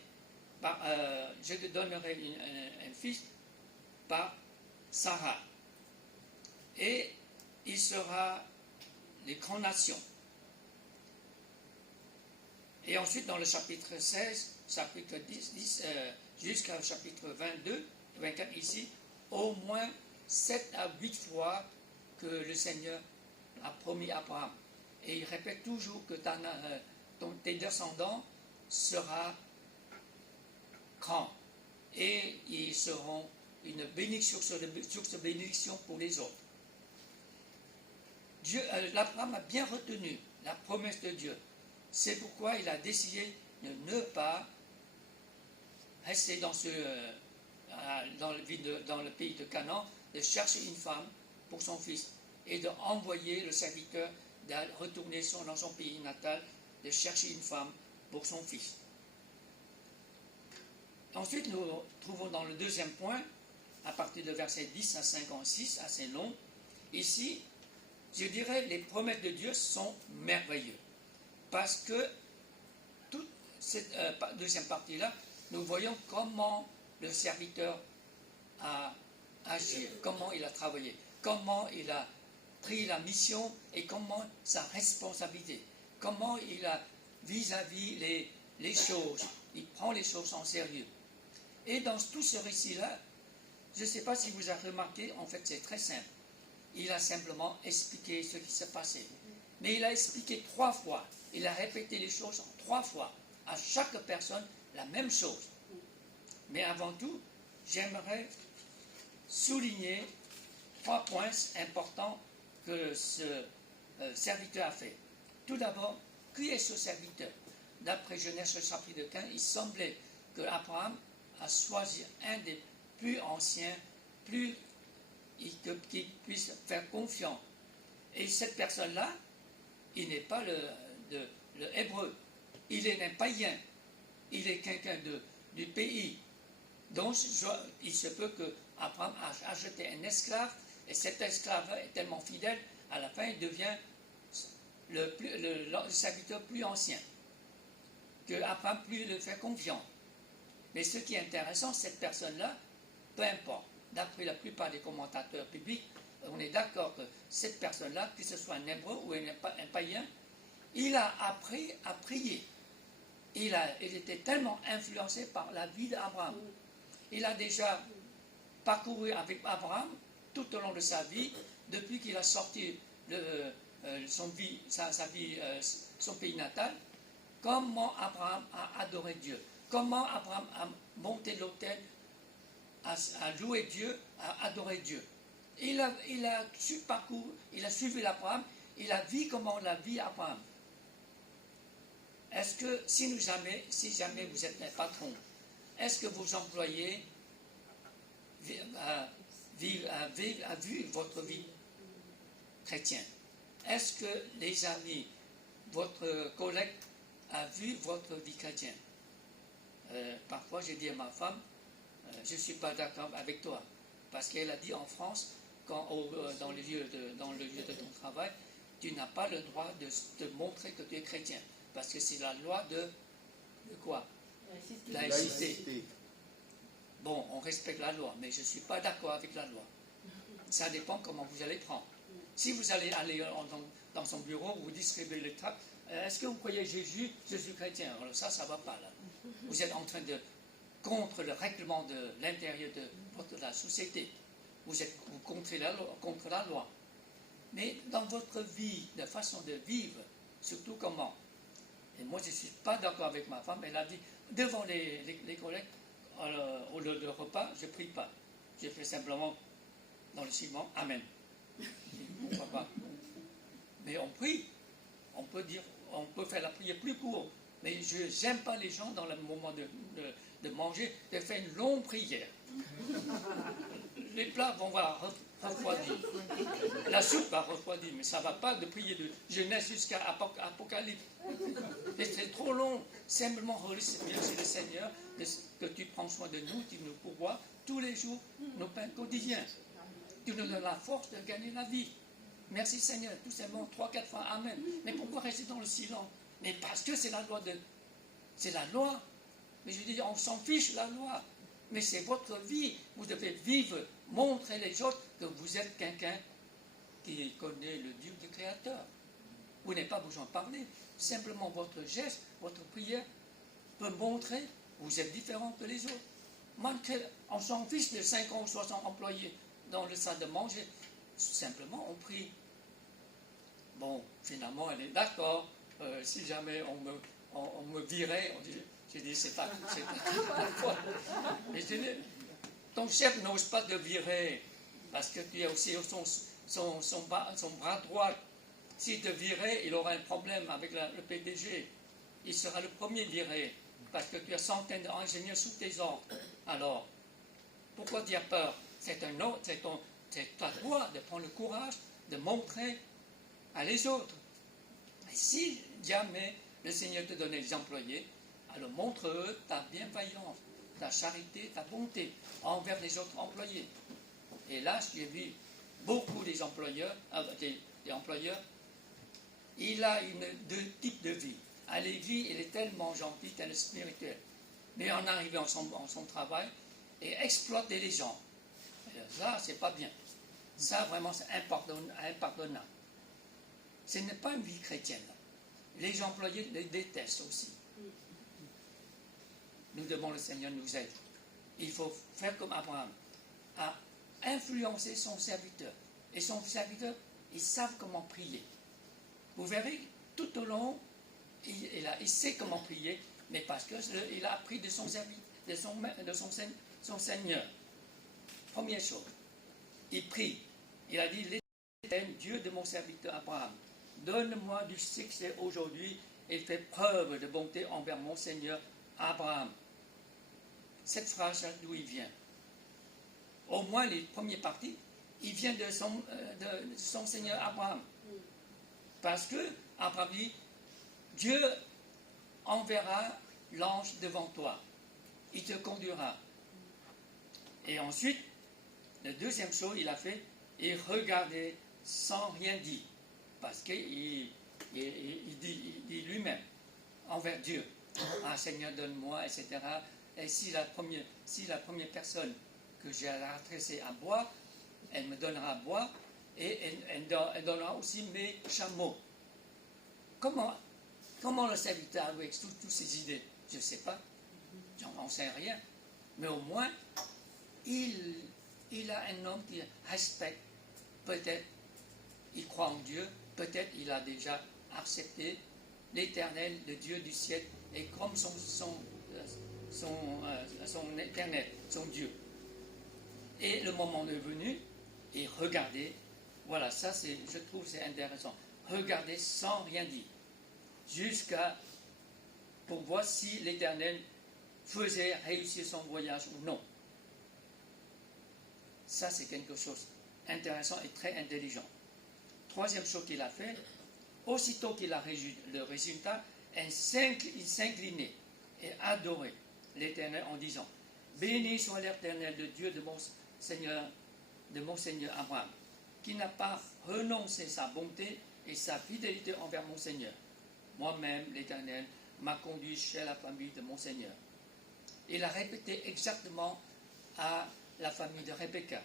je te donnerai un fils par Sarah. Et il sera les grandes nations. Et ensuite, dans le chapitre 16, chapitre 10 jusqu'au chapitre 22, 24 ici, au moins 7 à 8 fois que le Seigneur a promis à Abraham. Et il répète toujours que tes descendants seront grands. Et ils seront une bénédiction sur bénédiction pour les autres. Abraham a bien retenu la promesse de Dieu. C'est pourquoi il a décidé de ne pas rester dans le pays de Canaan, de chercher une femme pour son fils et d'envoyer le serviteur de retourner dans son pays natal, de chercher une femme pour son fils. Ensuite, nous trouvons dans le deuxième point, à partir de versets 10 à 56, assez long, ici, je dirais, les promesses de Dieu sont merveilleuses. Parce que toute cette deuxième partie-là, nous voyons comment le serviteur a agi, comment il a travaillé, comment il a pris la mission et comment sa responsabilité, comment il a vis-à-vis les choses, il prend les choses en sérieux. Et dans tout ce récit-là, je ne sais pas si vous avez remarqué, en fait c'est très simple. Il a simplement expliqué ce qui s'est passé. Mais il a expliqué 3 fois. Il a répété les choses 3 fois. À chaque personne, la même chose. Mais avant tout, j'aimerais souligner 3 points importants que ce serviteur a fait. Tout d'abord, qui est ce serviteur? D'après Genèse chapitre 15, il semblait que Abraham a choisi un des plus anciens, qui puisse faire confiance. Et cette personne-là, il n'est pas le hébreu, il est un païen, il est quelqu'un du pays. Donc, il se peut que Abraham a acheté un esclave, et cet esclave est tellement fidèle, à la fin, il devient le serviteur plus ancien, que Abraham plus le fait confiance. Mais ce qui est intéressant, cette personne-là, peu importe, d'après la plupart des commentateurs bibliques, on est d'accord que cette personne-là, que ce soit un hébreu ou un païen, il a appris à prier. Il était tellement influencé par la vie d'Abraham. Il a déjà parcouru avec Abraham tout au long de sa vie, depuis qu'il a sorti son pays natal, comment Abraham a adoré Dieu, comment Abraham a monté l'autel, à louer Dieu, à adorer Dieu. Il a suivi l'Abraham, il a vu comment la vie Abraham. Est-ce que si jamais vous êtes un patron, est-ce que vos employés a vu votre vie chrétienne? Est-ce que les amis, votre collègue a vu votre vie chrétienne? Parfois, j'ai dit à ma femme, je ne suis pas d'accord avec toi, parce qu'elle a dit en France, dans le lieu de ton travail, tu n'as pas le droit de te montrer que tu es chrétien, parce que c'est la loi de quoi? Laïcité. Bon, on respecte la loi, mais je ne suis pas d'accord avec la loi. Ça dépend comment vous allez prendre. Si vous allez aller dans son bureau, vous distribuez les tracts, est-ce que vous croyez Jésus, je suis chrétien? Alors ça ne va pas là. Vous êtes en train de contre le règlement de l'intérieur de la société. Vous contre la loi. Mais dans votre vie, de façon de vivre, surtout comment? Et moi, je ne suis pas d'accord avec ma femme. Elle a dit, devant les collègues, au lieu de repas, je ne prie pas. Je fais simplement dans le ciment, Amen. Pourquoi pas? Mais on prie. On peut faire la prière plus courte. Mais je n'aime pas les gens dans le moment de manger, de faire une longue prière. Les plats vont refroidir. La soupe va refroidir, mais ça ne va pas de prier de Genèse jusqu'à Apocalypse. Et c'est trop long. Simplement remercier le Seigneur que tu prends soin de nous, tu nous pourvois tous les jours nos pains quotidiens. Tu nous donnes la force de gagner la vie. Merci Seigneur, tout simplement 3-4 fois Amen. Mais pourquoi rester dans le silence? Mais parce que c'est la loi c'est la loi. Mais je dis, on s'en fiche la loi. Mais c'est votre vie. Vous devez vivre, montrer les autres que vous êtes quelqu'un qui connaît le Dieu du Créateur. Vous n'avez pas besoin de parler. Simplement votre geste, votre prière peut montrer que vous êtes différent que les autres. On s'en fiche de 50 ou 60 employés dans le salle de manger. Simplement, on prie. Bon, finalement, elle est d'accord. Si jamais on me virait, j'ai dit, c'est pas mais ton chef n'ose pas te virer, parce que tu as aussi son bras droit. S'il te virait, il aura un problème avec le PDG. Il sera le premier viré, parce que tu as centaines d'ingénieurs sous tes ordres. Alors, pourquoi tu as peur? C'est ta droit de prendre le courage de montrer à les autres. Et si jamais le Seigneur te donnait des employés, alors montre-eux ta bienveillance, ta charité, ta bonté envers les autres employés. Et là, j'ai vu beaucoup des employeurs, il a deux types de vie. À Lévis, il est tellement gentil, tellement spirituel. Mais en arrivant en son travail, et exploiter les gens. Et là, c'est pas bien. Ça, vraiment, c'est impardonnable. Ce n'est pas une vie chrétienne. Les employés les détestent aussi. Nous demandons le Seigneur nous aide. Il faut faire comme Abraham, à influencer son serviteur. Et son serviteur, ils savent comment prier. Vous verrez, tout au long, il sait comment prier, mais parce qu'il a appris de son serviteur, son Seigneur. Première chose, il prie. Il a dit, l'Éternel, Dieu de mon serviteur Abraham, donne-moi du succès aujourd'hui et fais preuve de bonté envers mon Seigneur Abraham. Cette phrase, d'où il vient? Au moins les premières parties, il vient de son Seigneur Abraham. Parce que Abraham dit, Dieu enverra l'ange devant toi. Il te conduira. Et ensuite, la deuxième chose, il a fait, il regardait sans rien dire. Parce qu'il dit lui-même, envers Dieu, ah Seigneur, donne-moi, etc. Et si la première personne que j'ai adressée à boire, elle me donnera à boire, et elle donnera aussi mes chameaux. Comment le serviteur avec toutes ces idées? Je ne sais pas, j'en sais rien. Mais au moins, il a un homme qui respecte, peut-être il croit en Dieu, peut-être il a déjà accepté l'Éternel, le Dieu du ciel, et comme son Éternel, son Dieu. Et le moment est venu, et regardez, voilà, ça je trouve c'est intéressant. Regardez sans rien dire, pour voir si l'Éternel faisait réussir son voyage ou non. Ça, c'est quelque chose d'intéressant et très intelligent. Troisième chose qu'il a fait, aussitôt qu'il a le résultat, il s'inclinait et adorait l'Éternel en disant, béni soit l'Éternel, le Dieu de mon Seigneur Abraham, qui n'a pas renoncé sa bonté et sa fidélité envers mon Seigneur. Moi-même, l'Éternel, m'a conduit chez la famille de mon Seigneur. Il a répété exactement à la famille de Rebecca.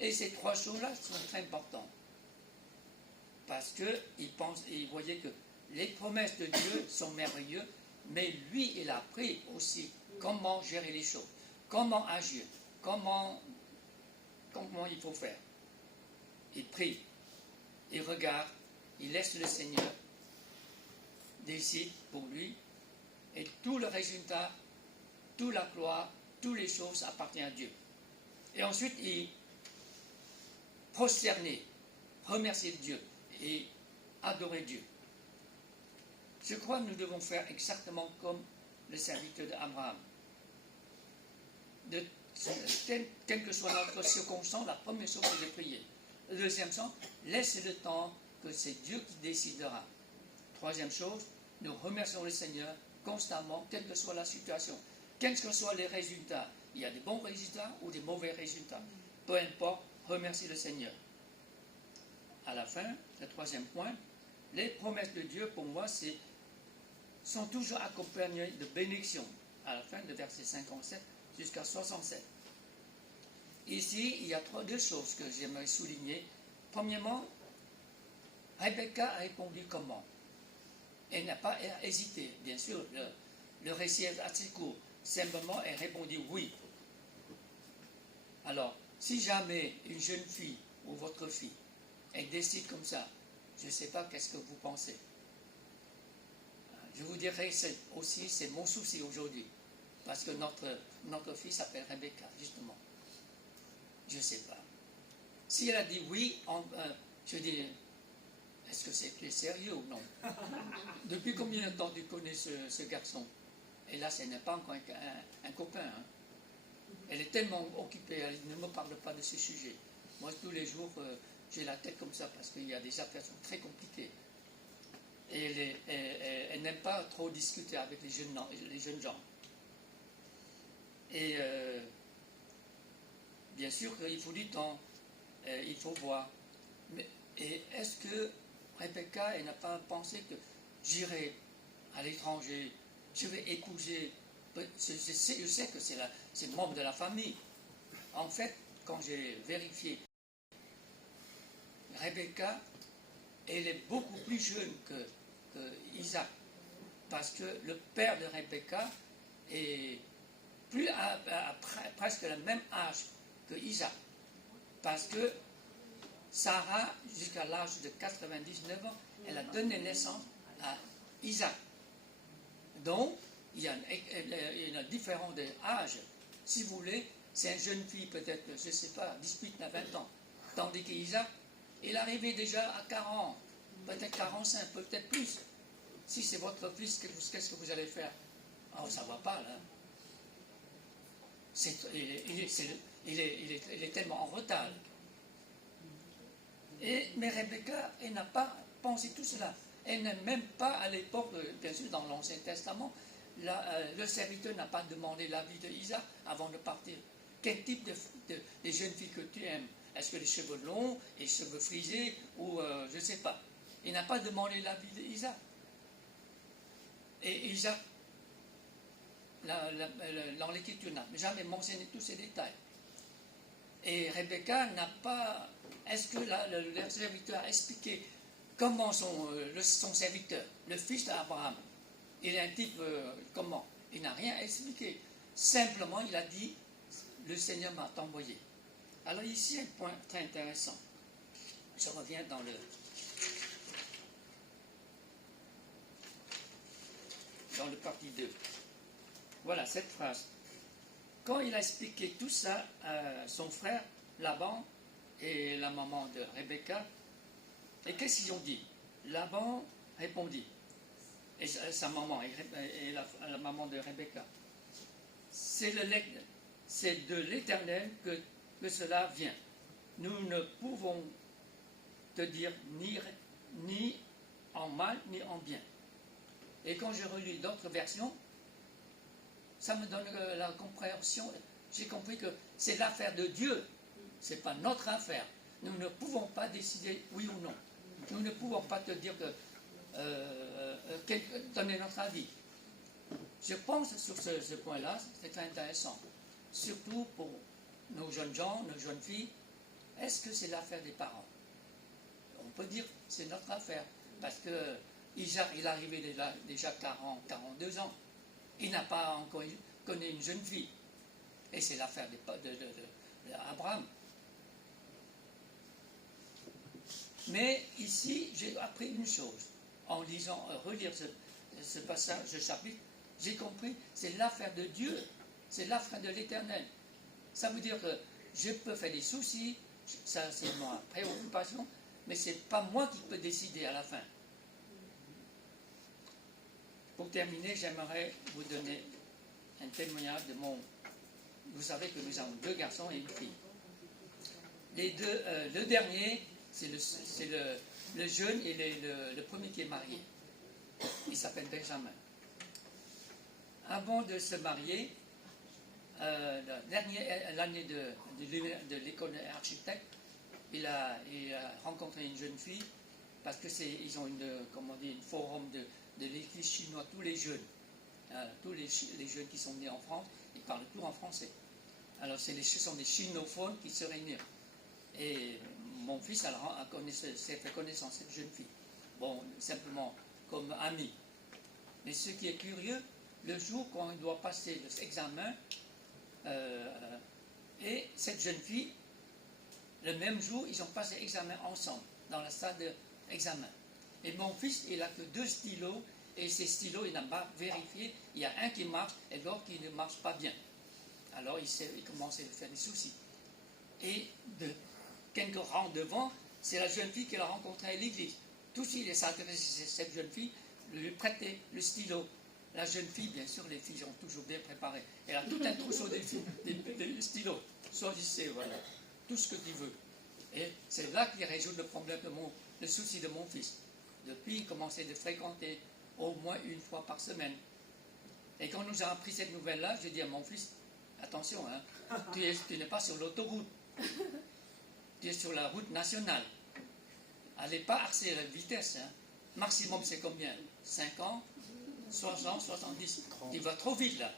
Et ces trois choses-là sont très importantes. Parce qu'il voyait que les promesses de Dieu sont merveilleuses, mais lui, il a appris aussi comment gérer les choses, comment agir, comment il faut faire. Il prie, il regarde, il laisse le Seigneur décide pour lui, et tout le résultat, toute la gloire, toutes les choses appartiennent à Dieu. Et ensuite, il prosternait, remercier Dieu et adorer Dieu. Je crois que nous devons faire exactement comme le serviteur d'Abraham. Quelle que soit notre circonstance, la première chose, c'est de prier. La deuxième chose, laissez le temps que c'est Dieu qui décidera. Troisième chose, nous remercions le Seigneur constamment, quelle que soit la situation, quels que soient les résultats. Il y a des bons résultats ou des mauvais résultats. Peu importe, remercie le Seigneur. À la fin, le troisième point, les promesses de Dieu, pour moi, sont toujours accompagnées de bénédictions. À la fin de verset 57 jusqu'à 67. Ici, il y a deux choses que j'aimerais souligner. Premièrement, Rebecca a répondu comment? Elle n'a pas hésité. Bien sûr, le récit est assez court. Simplement, elle répondit oui. Alors, si jamais une jeune fille ou votre fille, elle décide comme ça, je ne sais pas qu'est-ce que vous pensez. Je vous dirais aussi, c'est mon souci aujourd'hui. Parce que notre fille s'appelle Rebecca, justement. Je ne sais pas. Si elle a dit oui, je dis, est-ce que c'est sérieux ou non? Depuis combien de temps tu connais ce garçon? Et là, ce n'est pas encore un copain. Hein. Elle est tellement occupée, elle ne me parle pas de ce sujet. Moi, tous les jours, j'ai la tête comme ça parce qu'il y a des affaires qui sont très compliquées. Et elle n'aime pas trop discuter avec les jeunes gens. Et bien sûr qu'il faut du temps, il faut voir. Et est-ce que Rebecca n'a pas pensé que j'irai à l'étranger, je vais épouser, je sais que c'est membre de la famille. En fait, quand j'ai vérifié, Rebecca, elle est beaucoup plus jeune que Isaac, parce que le père de Rebecca est presque le même âge que Isaac, parce que Sarah, jusqu'à l'âge de 99 ans, elle a donné naissance à Isaac. Donc, il y a une différence d'âge. Si vous voulez, c'est une jeune fille, peut-être, je ne sais pas, 18 à 20 ans. Tandis qu'Isaac, il arrivait déjà à 40, peut-être 45, peut-être plus. Si c'est votre fils, qu'est-ce que vous allez faire? Oh, ça ne va pas, là. Il est tellement en retard. Mais Rebecca, elle n'a pas pensé tout cela. Elle n'est même pas, à l'époque, bien sûr, dans l'Ancien Testament, le serviteur n'a pas demandé l'avis d'Isaac avant de partir. Quel type de jeune fille que tu aimes? Est-ce que les cheveux longs, les cheveux frisés, ou je ne sais pas. Il n'a pas demandé l'avis d'Isaac. Et Isaac, dans l'Écriture, n'a jamais mentionné tous ces détails. Et Rebecca n'a pas... Est-ce que le serviteur a expliqué comment son serviteur, le fils d'Abraham, il est un type comment? Il n'a rien expliqué. Simplement, il a dit, le Seigneur m'a envoyé. Alors ici, un point très intéressant. Je reviens dans le partie 2. Voilà cette phrase. Quand il a expliqué tout ça à son frère, Laban, et la maman de Rebecca, et qu'est-ce qu'ils ont dit? Laban répondit, et sa maman, et la maman de Rebecca, c'est de l'Éternel que cela vient. Nous ne pouvons te dire ni en mal, ni en bien. Et quand je relis d'autres versions, ça me donne la compréhension. J'ai compris que c'est l'affaire de Dieu. Ce n'est pas notre affaire. Nous ne pouvons pas décider oui ou non. Nous ne pouvons pas te dire donner notre avis. Je pense sur ce point-là, c'est très intéressant. Surtout pour nos jeunes gens, nos jeunes filles. Est-ce que c'est l'affaire des parents? On peut dire que c'est notre affaire. Parce que Isaac, il est arrivé déjà 42 ans. Il n'a pas encore connu une jeune fille. Et c'est l'affaire d'Abraham. Mais ici, j'ai appris une chose en relire ce passage, ce chapitre, j'ai compris, c'est l'affaire de Dieu, c'est l'affaire de l'Éternel. Ça veut dire que je peux faire des soucis, ça c'est ma préoccupation, mais ce n'est pas moi qui peux décider à la fin. Pour terminer, j'aimerais vous donner un témoignage de mon... Vous savez que nous avons 2 garçons et une fille. Le dernier, c'est le jeune et le premier qui est marié. Il s'appelle Benjamin. Avant de se marier, l'année de l'école d'architecte, il a rencontré une jeune fille parce que ils ont une forum de l'Église chinoise, tous les jeunes, tous les jeunes qui sont nés en France, ils parlent tout en français. Alors ce sont des chinophones qui se réunissent. Et mon fils s'est fait connaissance cette jeune fille. Bon, simplement comme ami. Mais ce qui est curieux, le jour quand il doit passer l'examen, et cette jeune fille, le même jour, ils ont passé l'examen ensemble, dans la salle d'examen. Et mon fils, il n'a que 2 stylos, et ces stylos, il n'a pas vérifié. Il y a un qui marche et l'autre qui ne marche pas bien. Alors il commence à faire des soucis. Et de quelques rangs devant, c'est la jeune fille qu'il a rencontrée à l'église. Tout de suite, il s'intéresse à cette jeune fille, lui prêter le stylo. La jeune fille, bien sûr, les filles ont toujours bien préparé. Elle a tout un trousseau des stylos. Choisissez, voilà, tout ce que tu veux. Et c'est là qu'il résout le problème le souci de mon fils. Depuis, il commençait de fréquenter au moins 1 fois par semaine. Et quand nous avons appris cette nouvelle-là, j'ai dit à mon fils, attention, hein, tu n'es pas sur l'autoroute, tu es sur la route nationale. Allez pas accélérer la vitesse. Hein. Maximum, c'est combien? 50, 60, 70. Tu vas trop vite là.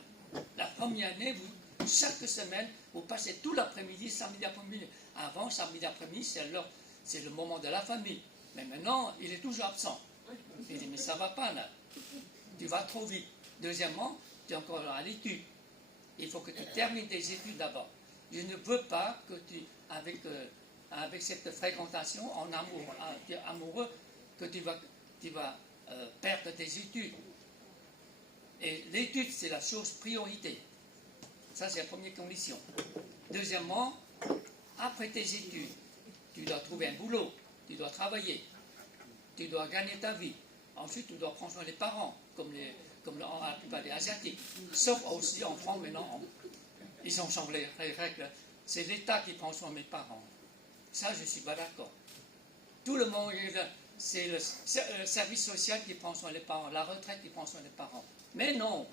La première année, chaque semaine, vous passez tout l'après-midi, samedi après-midi. Avant, samedi après-midi, c'est le moment de la famille. Mais maintenant, il est toujours absent. Il dit, mais ça ne va pas là. Tu vas trop vite. Deuxièmement, tu es encore à l'étude. Il faut que tu termines tes études d'abord. Je ne veux pas que avec cette fréquentation en amour, tu es amoureux, que tu vas perdre tes études. Et l'étude, c'est la chose priorité. Ça, c'est la première condition. Deuxièmement, après tes études, tu dois trouver un boulot, tu dois travailler, tu dois gagner ta vie. Ensuite, tu dois prendre soin des parents, comme la plupart des Asiatiques. Sauf aussi en France, maintenant, ils ont changé les règles. C'est l'État qui prend soin de mes parents. Ça, je ne suis pas d'accord. Tout le monde, c'est le service social qui prend soin des parents, la retraite qui prend soin des parents. Mais non,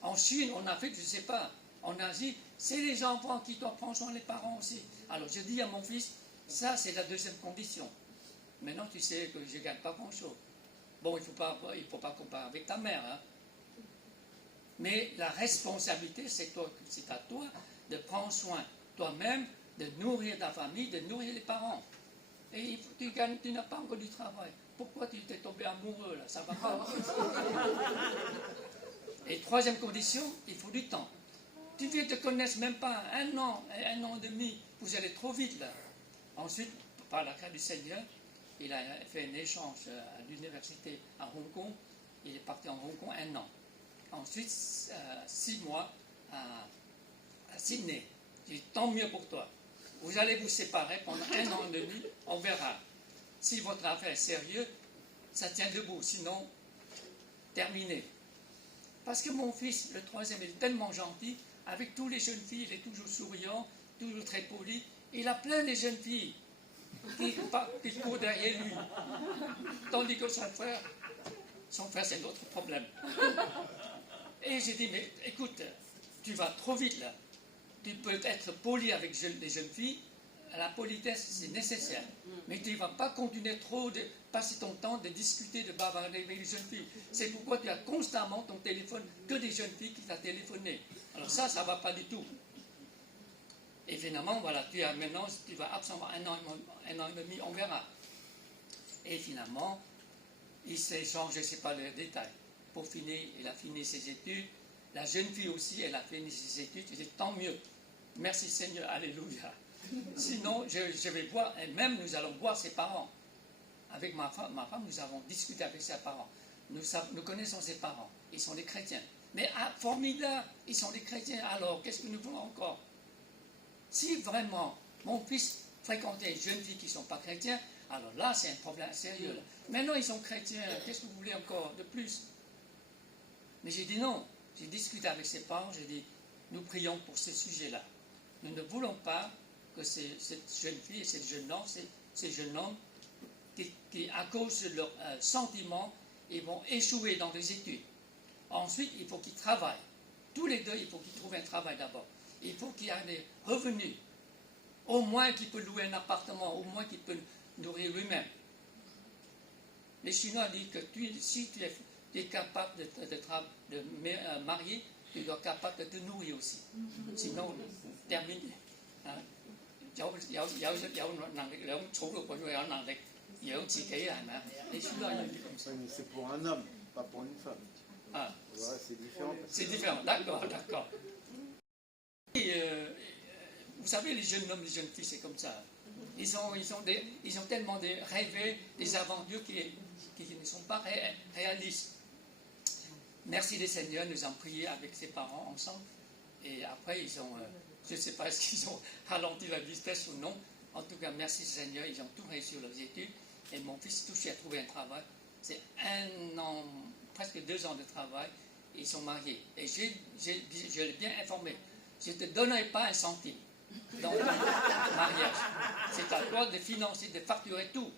en Chine, en Afrique, je ne sais pas, en Asie, c'est les enfants qui doivent prendre soin des parents aussi. Alors je dis à mon fils, ça c'est la deuxième condition. Maintenant tu sais que je ne gagne pas grand-chose. Bon, il ne faut pas comparer avec ta mère. Hein. Mais la responsabilité, c'est à toi de prendre soin toi-même, de nourrir ta famille, de nourrir les parents. Et tu n'as pas encore du travail. Pourquoi tu t'es tombé amoureux là? Ça va pas. Et troisième condition, il faut du temps. Tu viens de te connaître même pas 1 an, 1 an et demi. Vous allez trop vite là. Ensuite, par la grâce du Seigneur, il a fait un échange à l'université à Hong Kong. Il est parti en Hong Kong 1 an. Ensuite, 6 mois à Sydney. J'ai dit, tant mieux pour toi. Vous allez vous séparer pendant 1 an et demi, on verra. Si votre affaire est sérieuse, ça tient debout. Sinon, terminé. Parce que mon fils, le troisième, est tellement gentil. Avec toutes les jeunes filles, il est toujours souriant, toujours très poli. Il a plein de jeunes filles qui courent derrière lui. Tandis que son frère, c'est notre problème. Et j'ai dit, mais écoute, tu vas trop vite là. Tu peux être poli avec les jeunes filles, la politesse c'est nécessaire. Mais tu ne vas pas continuer trop de passer ton temps de discuter, de bavarder avec les jeunes filles. C'est pourquoi tu as constamment ton téléphone que des jeunes filles qui t'ont téléphoné. Alors ça ne va pas du tout. Et finalement, voilà, tu vas absent 1 an et demi, on verra. Et finalement, il s'est changé, je ne sais pas les détails. Pour finir, il a fini ses études. La jeune fille aussi, elle a fini ses études. Je dis, tant mieux. Merci Seigneur, alléluia. Sinon, je vais voir, et même nous allons voir ses parents. Avec ma femme, nous avons discuté avec ses parents. nous connaissons ses parents, ils sont des chrétiens. Mais formidable, ils sont des chrétiens, alors qu'est-ce que nous voulons encore? Si vraiment mon fils fréquentait une jeune fille qui ne sont pas chrétiens, alors là c'est un problème sérieux. Là. Maintenant ils sont chrétiens, qu'est-ce que vous voulez encore de plus? Mais j'ai dit non, j'ai discuté avec ses parents, j'ai dit nous prions pour ce sujet-là. Nous ne voulons pas que cette jeune fille et ces jeunes hommes qui à cause de leurs sentiments, ils vont échouer dans les études. Ensuite, il faut qu'ils travaillent. Tous les deux, il faut qu'ils trouvent un travail d'abord. Il faut qu'il y ait des revenus. Au moins qu'il peut louer un appartement, au moins qu'il peut nourrir lui-même. Les Chinois disent que si tu es capable de marier, tu dois être capable de te nourrir aussi. Sinon, terminé. Les Chinois disent comme ça. Mais c'est pour un homme, pas pour une femme. Ah. Ouais, c'est différent. C'est différent, d'accord. Et, vous savez, les jeunes hommes, les jeunes filles, c'est comme ça. Ils ont tellement rêvé des aventures qui ne sont pas réalistes. Merci les Seigneurs, nous avons prié avec ses parents ensemble. Et après, je ne sais pas est-ce qu'ils ont ralenti la vitesse ou non. En tout cas, merci Seigneur, ils ont tout réussi sur leurs études. Et mon fils touché à trouver un travail. C'est 1 an, presque 2 ans de travail. Ils sont mariés. Et je l'ai bien informé. Je ne te donnerai pas un centime dans ton mariage. C'est à toi de financer, de facturer tout.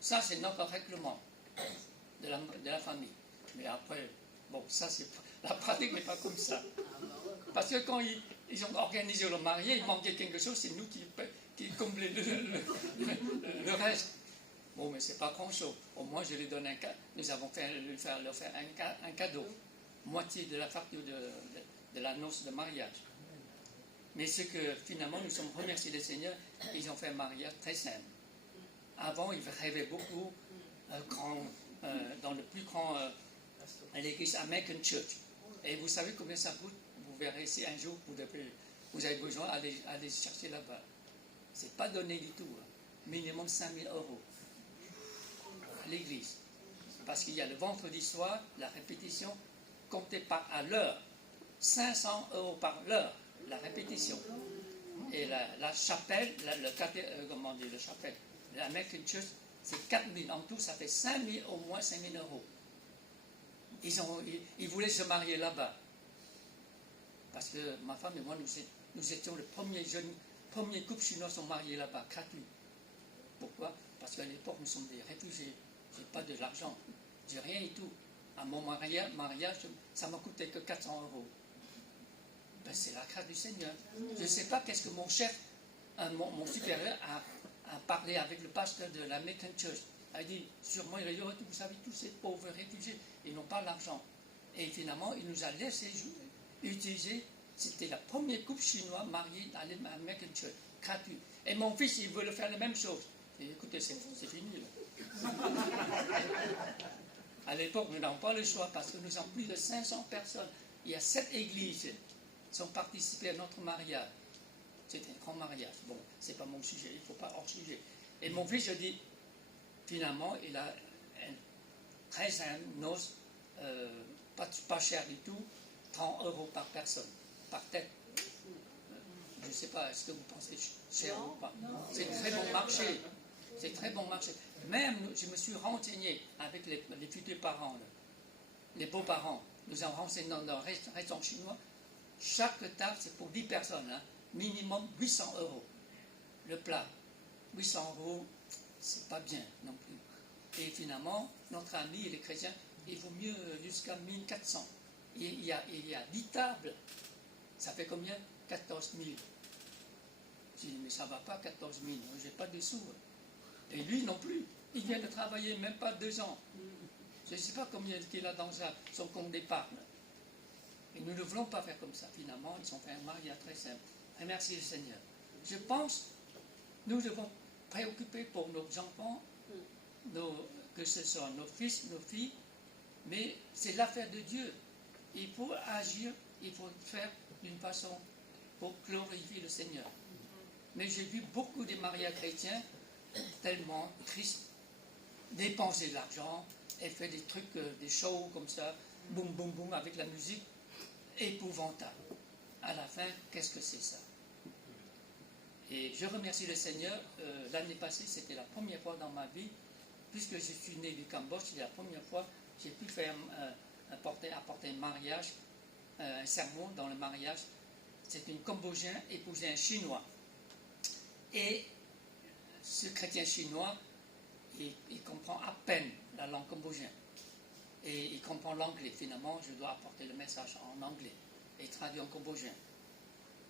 Ça, c'est notre règlement de la famille. Mais après, bon, ça, la pratique n'est pas comme ça. Parce que quand ils ont organisé le mariage, il manquait quelque chose, c'est nous qui comblons le reste. Bon, mais c'est pas grand-chose. Au moins, je lui donne un cadeau. Nous avons leur faire un cadeau. Moitié de la facture de la noce de mariage. Mais ce que finalement, nous sommes remerciés des Seigneurs, ils ont fait un mariage très simple. Avant, ils rêvaient beaucoup dans le plus grand l'église American Church. Et vous savez combien ça coûte? Vous verrez si un jour vous avez besoin d'aller chercher là-bas. C'est pas donné du tout. Minimum 5 000 € à l'église. Parce qu'il y a le vendredi soir, la répétition comptée à l'heure. 500 € par l'heure, la répétition. Et la chapelle, comment dire, la chapelle, l'American Church, c'est 4 000. En tout, ça fait 5 000, au moins 5 000 €. Ils voulaient se marier là-bas. Parce que ma femme et moi, nous étions le premier couple chinois sont mariés là-bas, gratuit. Pourquoi? Parce qu'à l'époque, nous sommes des réfugiés. Je n'ai pas de l'argent. J'ai rien et tout. À mon mariage, ça m'a coûté que 400 €. Ben, c'est la grâce du Seigneur. Je ne sais pas qu'est-ce que mon chef, mon supérieur a parlé avec le pasteur de la American Church. Il a dit, sûrement, vous savez, tous ces pauvres réfugiés, ils n'ont pas l'argent. Et finalement, il nous a laissé utiliser, c'était la première couple chinois mariée à l'American Church, gratuit. Et mon fils, il veut faire la même chose. Et écoutez, c'est fini. Là. À l'époque, nous n'avons pas le choix parce que nous avons plus de 500 personnes. Il y a 7 églises qui ont participé à notre mariage. C'était un grand mariage. Bon, c'est pas mon sujet, il ne faut pas hors sujet. Et mon fils, je dis, finalement, il a très noce, pas cher du tout, 30 € par personne, par tête. Je ne sais pas, est-ce que vous pensez cher ou pas? C'est très bon marché. C'est très bon marché. Même, je me suis renseigné avec les futurs parents, là, les beaux-parents. Nous avons renseigné dans le restaurant chinois. Chaque table, c'est pour 10 personnes. Hein, minimum 800 €. Le plat. 800 €, c'est pas bien non plus. Et finalement, notre ami, les chrétiens, il vaut mieux jusqu'à 1400. Il y a 10 tables. Ça fait combien? 14 000. Je dis, mais ça ne va pas, 14 000. Je n'ai pas de sous. Et lui non plus. Il vient de travailler même pas 2 ans. Je ne sais pas combien qu'il a dans son compte d'épargne. Et nous ne voulons pas faire comme ça. Finalement, ils ont fait un mariage très simple. Remerciez le Seigneur. Je pense, nous devons préoccuper pour nos enfants, que ce soit nos fils, nos filles, mais c'est l'affaire de Dieu. Il faut agir, il faut faire d'une façon pour glorifier le Seigneur. Mais j'ai vu beaucoup de mariages chrétiens tellement tristes, dépenser de l'argent, elle fait des trucs, des shows comme ça, boum, boum, boum, avec la musique, épouvantable. À la fin, qu'est-ce que c'est ça? Et je remercie le Seigneur. L'année passée, c'était la première fois dans ma vie, puisque je suis né du Cambodge, c'est la première fois que j'ai pu faire apporter un mariage, un sermon dans le mariage. C'est une Cambodgien épousait un Chinois. Et ce chrétien chinois, il comprend à peine la langue cambodgienne. Et il comprend l'anglais. Finalement, je dois apporter le message en anglais et traduit en cambodgien.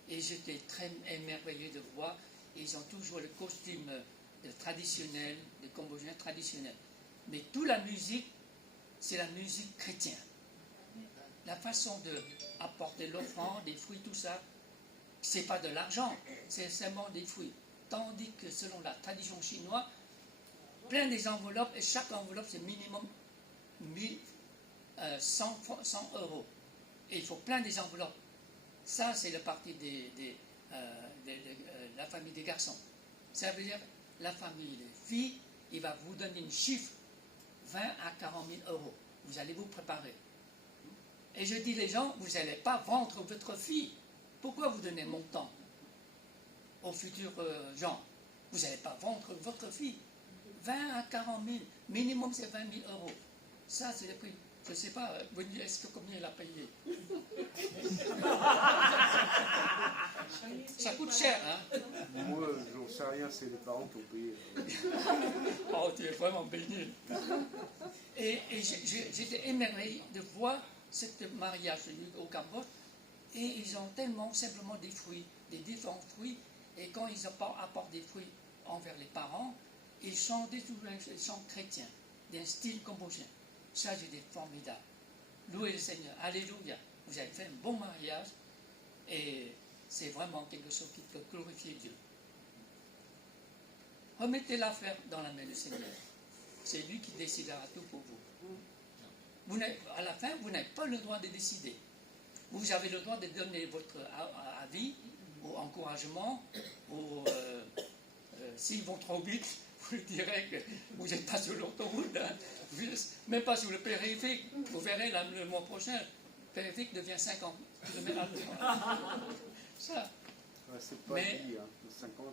Et j'étais très émerveillé de voir, ils ont toujours le costume traditionnel, de cambodgien traditionnel. Mais toute la musique, c'est la musique chrétienne. La façon d'apporter l'offrande, des fruits, tout ça, c'est pas de l'argent, c'est seulement des fruits. Tandis que selon la tradition chinoise, plein des enveloppes, et chaque enveloppe c'est minimum 100 euros. Et il faut plein des enveloppes. Ça, c'est le parti de la famille des garçons. Ça veut dire la famille des filles, il va vous donner une chiffre 20 à 40 000 euros. Vous allez vous préparer. Et je dis les gens, vous n'allez pas vendre votre fille. Pourquoi vous donnez mon temps aux futurs gens? Vous n'allez pas vendre votre fille. 20 à 40 000, minimum c'est 20 000 euros. Ça, c'est le prix. Je ne sais pas, est-ce que combien il a payé? Ça coûte cher, hein? Moi, j'en sais rien, c'est les parents qui ont payé. Oh, tu es vraiment béni. Et j'étais émerveillé de voir ce mariage au Cambodge. Et ils ont tellement simplement des fruits, des différents fruits. Et quand ils apportent des fruits envers les parents, ils chantent des chants chrétiens, d'un style cambodgien. Ça, j'étais formidable. Louez le Seigneur. Alléluia. Vous avez fait un bon mariage. Et c'est vraiment quelque chose qui peut glorifier Dieu. Remettez l'affaire dans la main du Seigneur. C'est lui qui décidera tout pour vous. À la fin, vous n'avez pas le droit de décider. Vous avez le droit de donner votre avis, ou encouragement, ou s'ils vont trop vite, vous direz que vous n'êtes pas sur l'autoroute, hein, même pas sur le périphérique. Vous verrez le mois prochain, le périphérique devient 50 km à l'heure. Ça. C'est pas dit, hein. 50.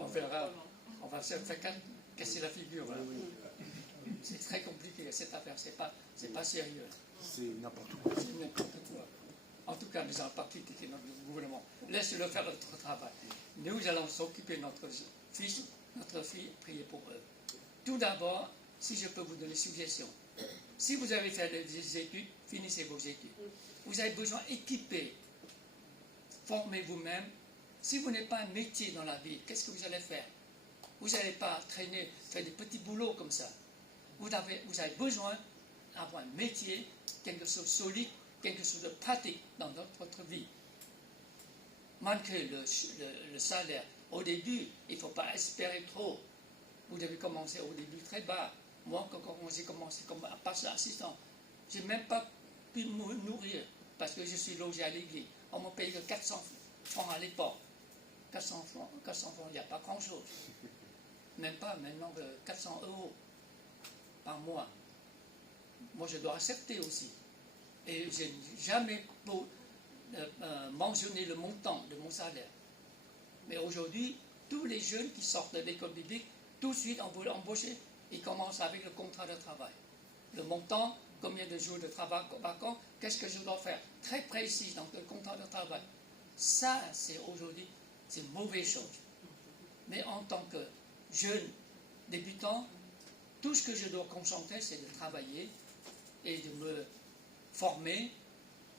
On verra. On va se faire casser la figure. Hein. C'est très compliqué cette affaire. C'est pas sérieux. C'est n'importe quoi. C'est n'importe quoi. En tout cas, nous allons pas critiquer notre gouvernement. Laisse-le faire notre travail. Nous allons s'occuper de notre fils, notre fille, prier pour eux. Tout d'abord, si je peux vous donner une suggestion. Si vous avez fait des études, finissez vos études. Vous avez besoin d'équiper. Formez vous-même. Si vous n'avez pas un métier dans la vie, qu'est-ce que vous allez faire? Vous n'allez pas traîner, faire des petits boulots comme ça. Vous avez besoin d'avoir un métier, quelque chose de solide, quelque chose de pratique dans votre vie. Malgré le salaire, au début, il ne faut pas espérer trop. Vous devez commencer au début très bas. Moi, quand j'ai commencé comme pasteur assistant, je n'ai même pas pu me nourrir parce que je suis logé à l'église. On m'a payé que 400 francs à l'époque. 400 francs, il n'y a pas grand-chose. Même pas maintenant 400 euros par mois. Moi, je dois accepter aussi. Et je n'ai jamais mentionné le montant de mon salaire. Mais aujourd'hui, tous les jeunes qui sortent de l'école biblique, tout de suite, on veut embaucher, ils commencent avec le contrat de travail. Le montant, combien de jours de travail vacants, qu'est-ce que je dois faire? Très précis dans le contrat de travail. Ça, c'est aujourd'hui, c'est une mauvaise chose. Mais en tant que jeune débutant, tout ce que je dois concentrer, c'est de travailler et de me former,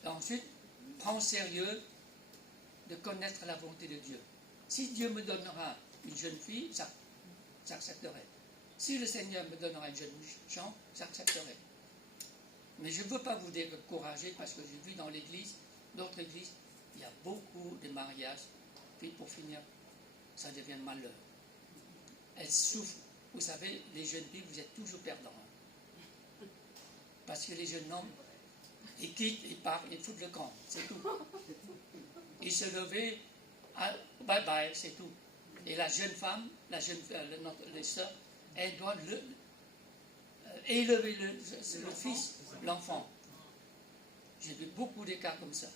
et ensuite prendre au sérieux de connaître la volonté de Dieu. Si Dieu me donnera une jeune fille, j'accepterai. Si le Seigneur me donnera une jeune gens, j'accepterai. Mais je ne veux pas vous décourager parce que j'ai vu dans l'église, d'autres églises, il y a beaucoup de mariages, puis pour finir, ça devient malheur. Elles souffrent. Vous savez, les jeunes filles, vous êtes toujours perdants. Parce que les jeunes hommes, ils quittent, ils partent, ils foutent le camp, c'est tout. Ils se levaient, bye bye, c'est tout. Et la jeune femme, les sœurs, elles doivent élever le fils, l'enfant. J'ai vu beaucoup de cas comme ça.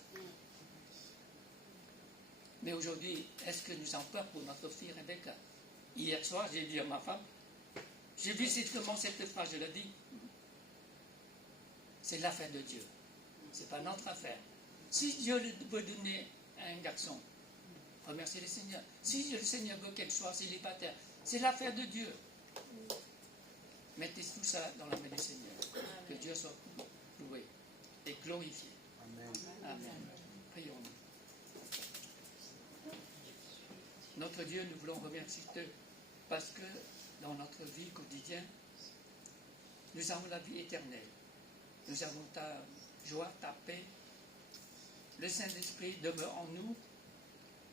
Mais aujourd'hui, est-ce que nous avons peur pour notre fille Rebecca? Hier soir, j'ai dit à ma femme, j'ai vu justement cette phrase, je l'ai dit, c'est l'affaire de Dieu. Ce n'est pas notre affaire. Si Dieu veut donner un garçon, remerciez le Seigneur. Si le Seigneur veut qu'elle soit célibataire, c'est l'affaire de Dieu. Mettez tout ça dans la main du Seigneur. Que Dieu soit loué et glorifié. Amen. Amen. Prions-nous. Notre Dieu, nous voulons remercier parce que dans notre vie quotidienne, nous avons la vie éternelle. Nous avons ta joie, ta paix. Le Saint-Esprit demeure en nous,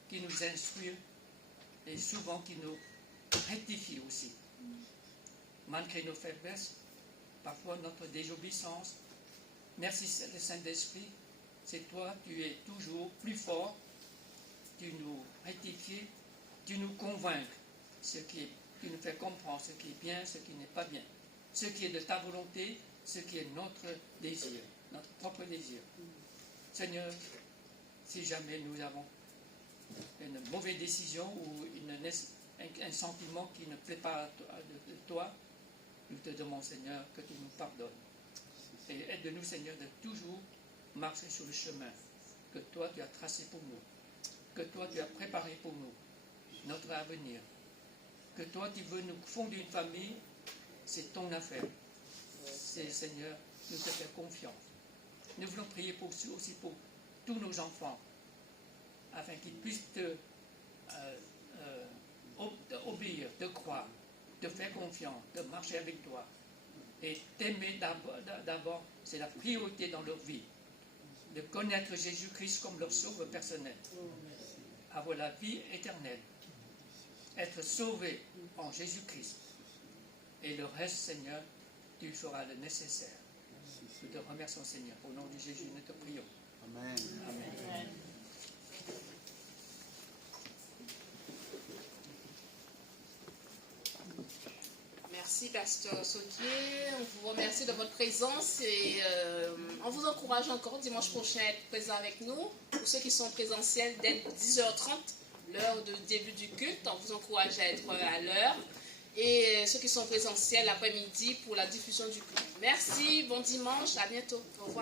qui nous instruit et souvent qui nous rectifie aussi. Malgré nos faiblesses, parfois notre désobéissance. Merci le Saint-Esprit, c'est toi, tu es toujours plus fort, tu nous rectifies, tu nous convaincs, tu nous fais comprendre ce qui est bien, ce qui n'est pas bien, ce qui est de ta volonté, ce qui est notre désir, notre propre désir. Seigneur, si jamais nous avons une mauvaise décision ou un sentiment qui ne plaît pas de toi, nous te demandons, Seigneur, que tu nous pardonnes. Et aide-nous, Seigneur, de toujours marcher sur le chemin que toi tu as tracé pour nous, que toi tu as préparé pour nous, notre avenir. Que toi tu veux nous fonder une famille, c'est ton affaire. C'est, Seigneur, nous te faisons confiance. Nous voulons prier aussi pour tous nos enfants, afin qu'ils puissent obéir, te croire, te faire confiance, de marcher avec toi. Et t'aimer d'abord, c'est la priorité dans leur vie. De connaître Jésus-Christ comme leur sauveur personnel. Avoir la vie éternelle. Être sauvé en Jésus-Christ. Et le reste, Seigneur, tu feras le nécessaire. Nous te remercions, Seigneur. Au nom de Jésus, nous te prions. Amen. Amen. Merci, Pasteur Sautier. On vous remercie de votre présence et on vous encourage encore dimanche prochain à être présent avec nous. Pour ceux qui sont présentiels, dès 10h30, l'heure de début du culte, on vous encourage à être à l'heure. Et ceux qui sont présentiels l'après-midi pour la diffusion du culte. Merci, bon dimanche, à bientôt. Au revoir.